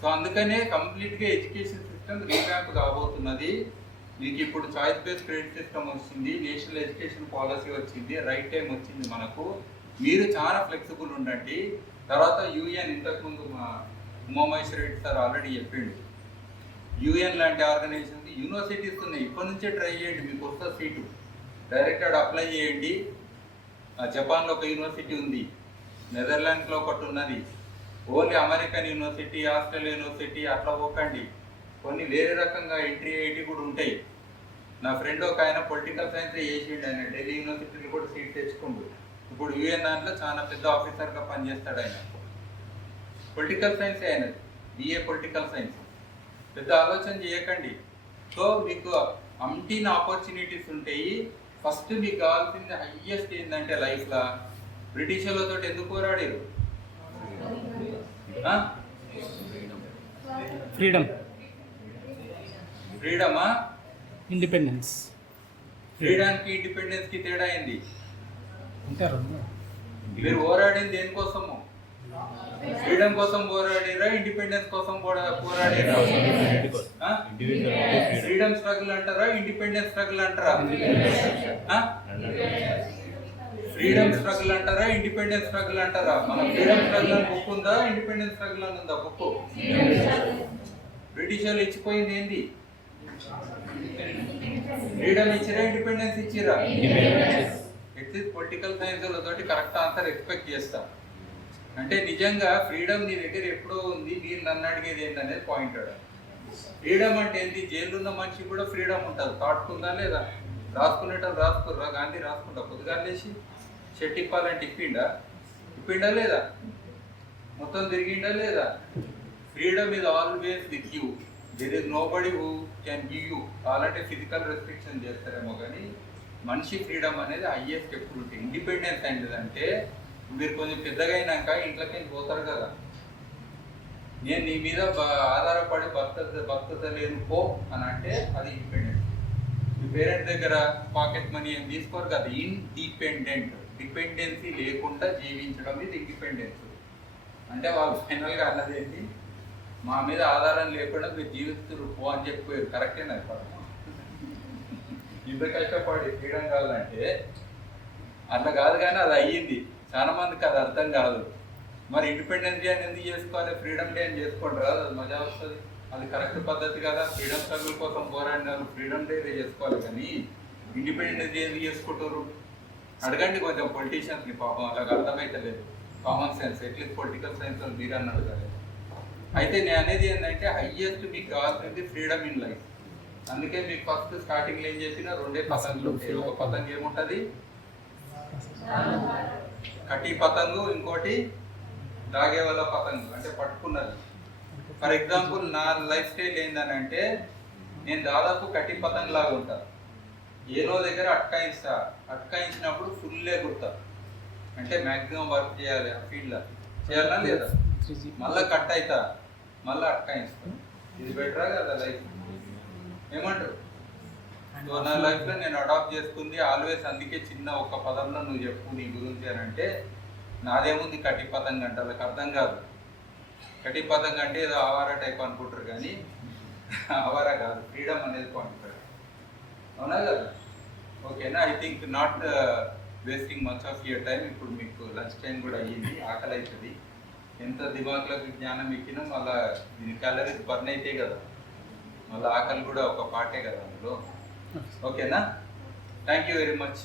సో అందుకనే కంప్లీట్గా ఎడ్యుకేషన్ సిస్టమ్ రీవ్యాంప్ కాబోతున్నది. మీకు ఇప్పుడు చాయిస్ బేస్డ్ క్రెడిట్ సిస్టమ్ వచ్చింది, నేషనల్ ఎడ్యుకేషన్ పాలసీ వచ్చింది, రైట్ టైం వచ్చింది మనకు. మీరు చాలా ఫ్లెక్సిబుల్ ఉండండి. తర్వాత యూఎన్, ఇంతకుముందు మా ఉమామహేశ్వర రెడ్డి సార్ ఆల్రెడీ చెప్పిండు, యూఎన్ లాంటి ఆర్గనైజేషన్ యూనివర్సిటీస్ ఉన్నాయి. ఇప్పటి నుంచే ట్రై చేయండి, మీకు వస్తా సీటు. డైరెక్ట్ అప్లై చేయండి. జపాన్లో ఒక యూనివర్సిటీ ఉంది, నెదర్లాండ్స్లో ఒకటి ఉన్నది, only American university, Australia university అట్లా పోకండి. కొన్ని వేరే రకంగా ఎంట్రీ ఐటీ కూడా ఉంటాయి. నా ఫ్రెండ్ ఒక ఆయన పొలిటికల్ సైన్స్ చేసిండు, ఆయన ఢిల్లీ యూనివర్సిటీలో కూడా సీట్ తెచ్చుకుండు. ఇప్పుడు యూఎన్ దాంట్లో చాలా పెద్ద ఆఫీసర్గా పనిచేస్తాడు ఆయన. పొలిటికల్ సైన్స్ అయినది, BA పొలిటికల్ సైన్స్. పెద్ద ఆలోచన చేయకండి. సో మీకు అంటీన్ ఆపర్చునిటీస్ ఉంటాయి. ఫస్ట్ మీకు కావాల్సింది హైయెస్ట్ ఏంటంటే లైఫ్లో బ్రిటిష్ వాళ్ళతో ఎందుకు పోరాడారు? ఫ్రీడమా? ఇండిపెండెన్స్. ఫ్రీడమ్కి ఇండిపెండెన్స్కి తేడా అయింది. మీరు పోరాడింది దేనికోసము? ఫ్రీడమ్ కోసం పోరాడిరా, ఇండిపెండెన్స్ కోసం పోరాడిరా? ఫ్రీడమ్ స్ట్రగుల్ అంటారా, ఇండిపెండెన్స్ స్ట్రగుల్ అంటారా? ఫ్రీడమ్ స్ట్రగుల్ అంటారా, ఇండిపెండెన్స్ స్ట్రగుల్ అంటారా? మన ఫ్రీడమ్ స్ట్రగుల్ అని బుక్ ఉందా, ఇండిపెండెన్స్ స్ట్రగుల్ అని ఉందా బుక్? బ్రిటిష్ వాళ్ళు ఇచ్చిపోయింది ఏంది? ఫ్రీడమ్ ఇచ్చిరా, ఇండిపెండెన్స్ ఇచ్చిరా? ఎట్లీస్ట్ పొలిటికల్ సైన్స్ తోటి కరెక్ట్ ఆన్సర్ ఎక్స్పెక్ట్ చేస్తా. అంటే నిజంగా ఫ్రీడమ్ నీ దగ్గర ఎప్పుడో ఉంది, మీరు నన్ను అడిగేది ఏంటనేది పాయింట్. ఫ్రీడమ్ అంటే ఏంటి? జైలు ఉన్న మనిషి కూడా ఫ్రీడమ్ ఉంటుంది. థాట్ ఉందా లేదా? రాసుకునేటప్పుడు రాసుకుర్రా, గాంధీ రాసుకుంటా పొద్దుగా లేచి షర్ట్ ఇప్పాలంటే ఇప్పిండా లేదా? మొత్తం తిరిగిండా లేదా? Freedom is always with you. There is nobody who can give you. కావాలంటే ఫిజికల్ రెస్ట్రిక్షన్ చేస్తారేమో కానీ మనిషి ఫ్రీడమ్ అనేది హైయెస్ట్ ఎప్పుడు ఉంటుంది. ఇండిపెండెన్స్ అంటే మీరు కొంచెం పెద్దగా అయినాక ఇంట్లోకి పోతారు కదా, నేను నీ మీద ఆధారపడి బతకలేను పో అని అంటే అది ఇండిపెండెన్స్. మీ పేరెంట్స్ దగ్గర పాకెట్ మనీ ఏం తీసుకోరు కదా, ఇండిపెండెంట్. డిపెండెన్సీ లేకుండా జీవించడం ఇది ఇండిపెండెన్స్. అంటే వాళ్ళు ఫైనల్గా అన్నది ఏంటి, మా మీద ఆధారం లేకుండా మీరు జీవిస్తున్నారు పో అని చెప్పిపోయారు. కరెక్టేనా? ఇంత కష్టపడి ఫ్రీడమ్ కావాలంటే అట్లా కాదు, కానీ అది అయ్యింది. చాలా మందికి అది అర్థం కాదు. మరి ఇండిపెండెన్స్ డే అని ఎందుకు చేసుకోవాలి, ఫ్రీడమ్ డే అని చేసుకోండి రాదు, అది మజా వస్తుంది. అది కరెక్ట్ పద్ధతి కదా. ఫ్రీడమ్ స్ట్రగుల్ కోసం పోరాడిన వాళ్ళు ఫ్రీడమ్ డే చేసుకోవాలి, కానీ ఇండిపెండెన్స్ డే ఎందుకు చేసుకుంటారు? అడగండి కొంచెం పొలిటీషియన్స్ని, పాపం అలాగ అర్థమైతలేదు. Common sense, at least political science మీరు అని అడగాలి. అయితే నేను అనేది ఏంటంటే హైయెస్ట్ మీకు కావాల్సింది ఫ్రీడమ్ ఇన్ లైఫ్. అందుకే మీకు ఫస్ట్ స్టార్టింగ్లో ఏం చెప్పినా రెండే పతంగులు ఉంటాయి. ఒక పతంగు ఏముంటుంది, కటి పతంగు, ఇంకోటి దాగే వల్ల పతంగు, అంటే పట్టుకున్నది. ఫర్ ఎగ్జాంపుల్ నా లైఫ్ స్టైల్ ఏంటంటే నేను దాదాపు కటి పతంగు లాగా ఉంటాను. ఏదో దగ్గర అట్కాయించినప్పుడు ఫుల్ ఎగురుతా. అంటే మ్యాక్సిమం వర్క్ చేయాలి ఆ ఫీల్డ్లో, చేయాలా లేదా? మళ్ళీ కట్ అవుతా, మళ్ళీ అట్కాయిస్తా. ఇది బెటరా కదా లైఫ్? ఏమంటారు? సో నా లైఫ్లో నేను అడాప్ట్ చేసుకుంది ఆల్వేస్. అందుకే చిన్న ఒక పదంలో నువ్వు చెప్పు నీ గురించి అని అంటే నాదేముంది కటి పతంగ అంటే వాళ్ళకి అర్థం కాదు. కటి పతంగ అంటే ఏదో ఆవారా టైప్ అనుకుంటారు, కానీ ఆవారా కాదు, ఫ్రీడమ్ అనేది పాయింట్. అవునా కదా? ఓకేనా? I think not wasting much of your time. ఇప్పుడు మీకు లంచ్ టైం కూడా అయ్యింది, ఆకలి అవుతుంది. ఎంత దిమాగ్లోకి జ్ఞానం ఎక్కినా మళ్ళీ దీని క్యాలరీస్ బర్న్ అయితే కదా, మళ్ళీ ఆకలి కూడా ఒక పార్టే కదా అందులో. ఓకేనా? Thank you very much.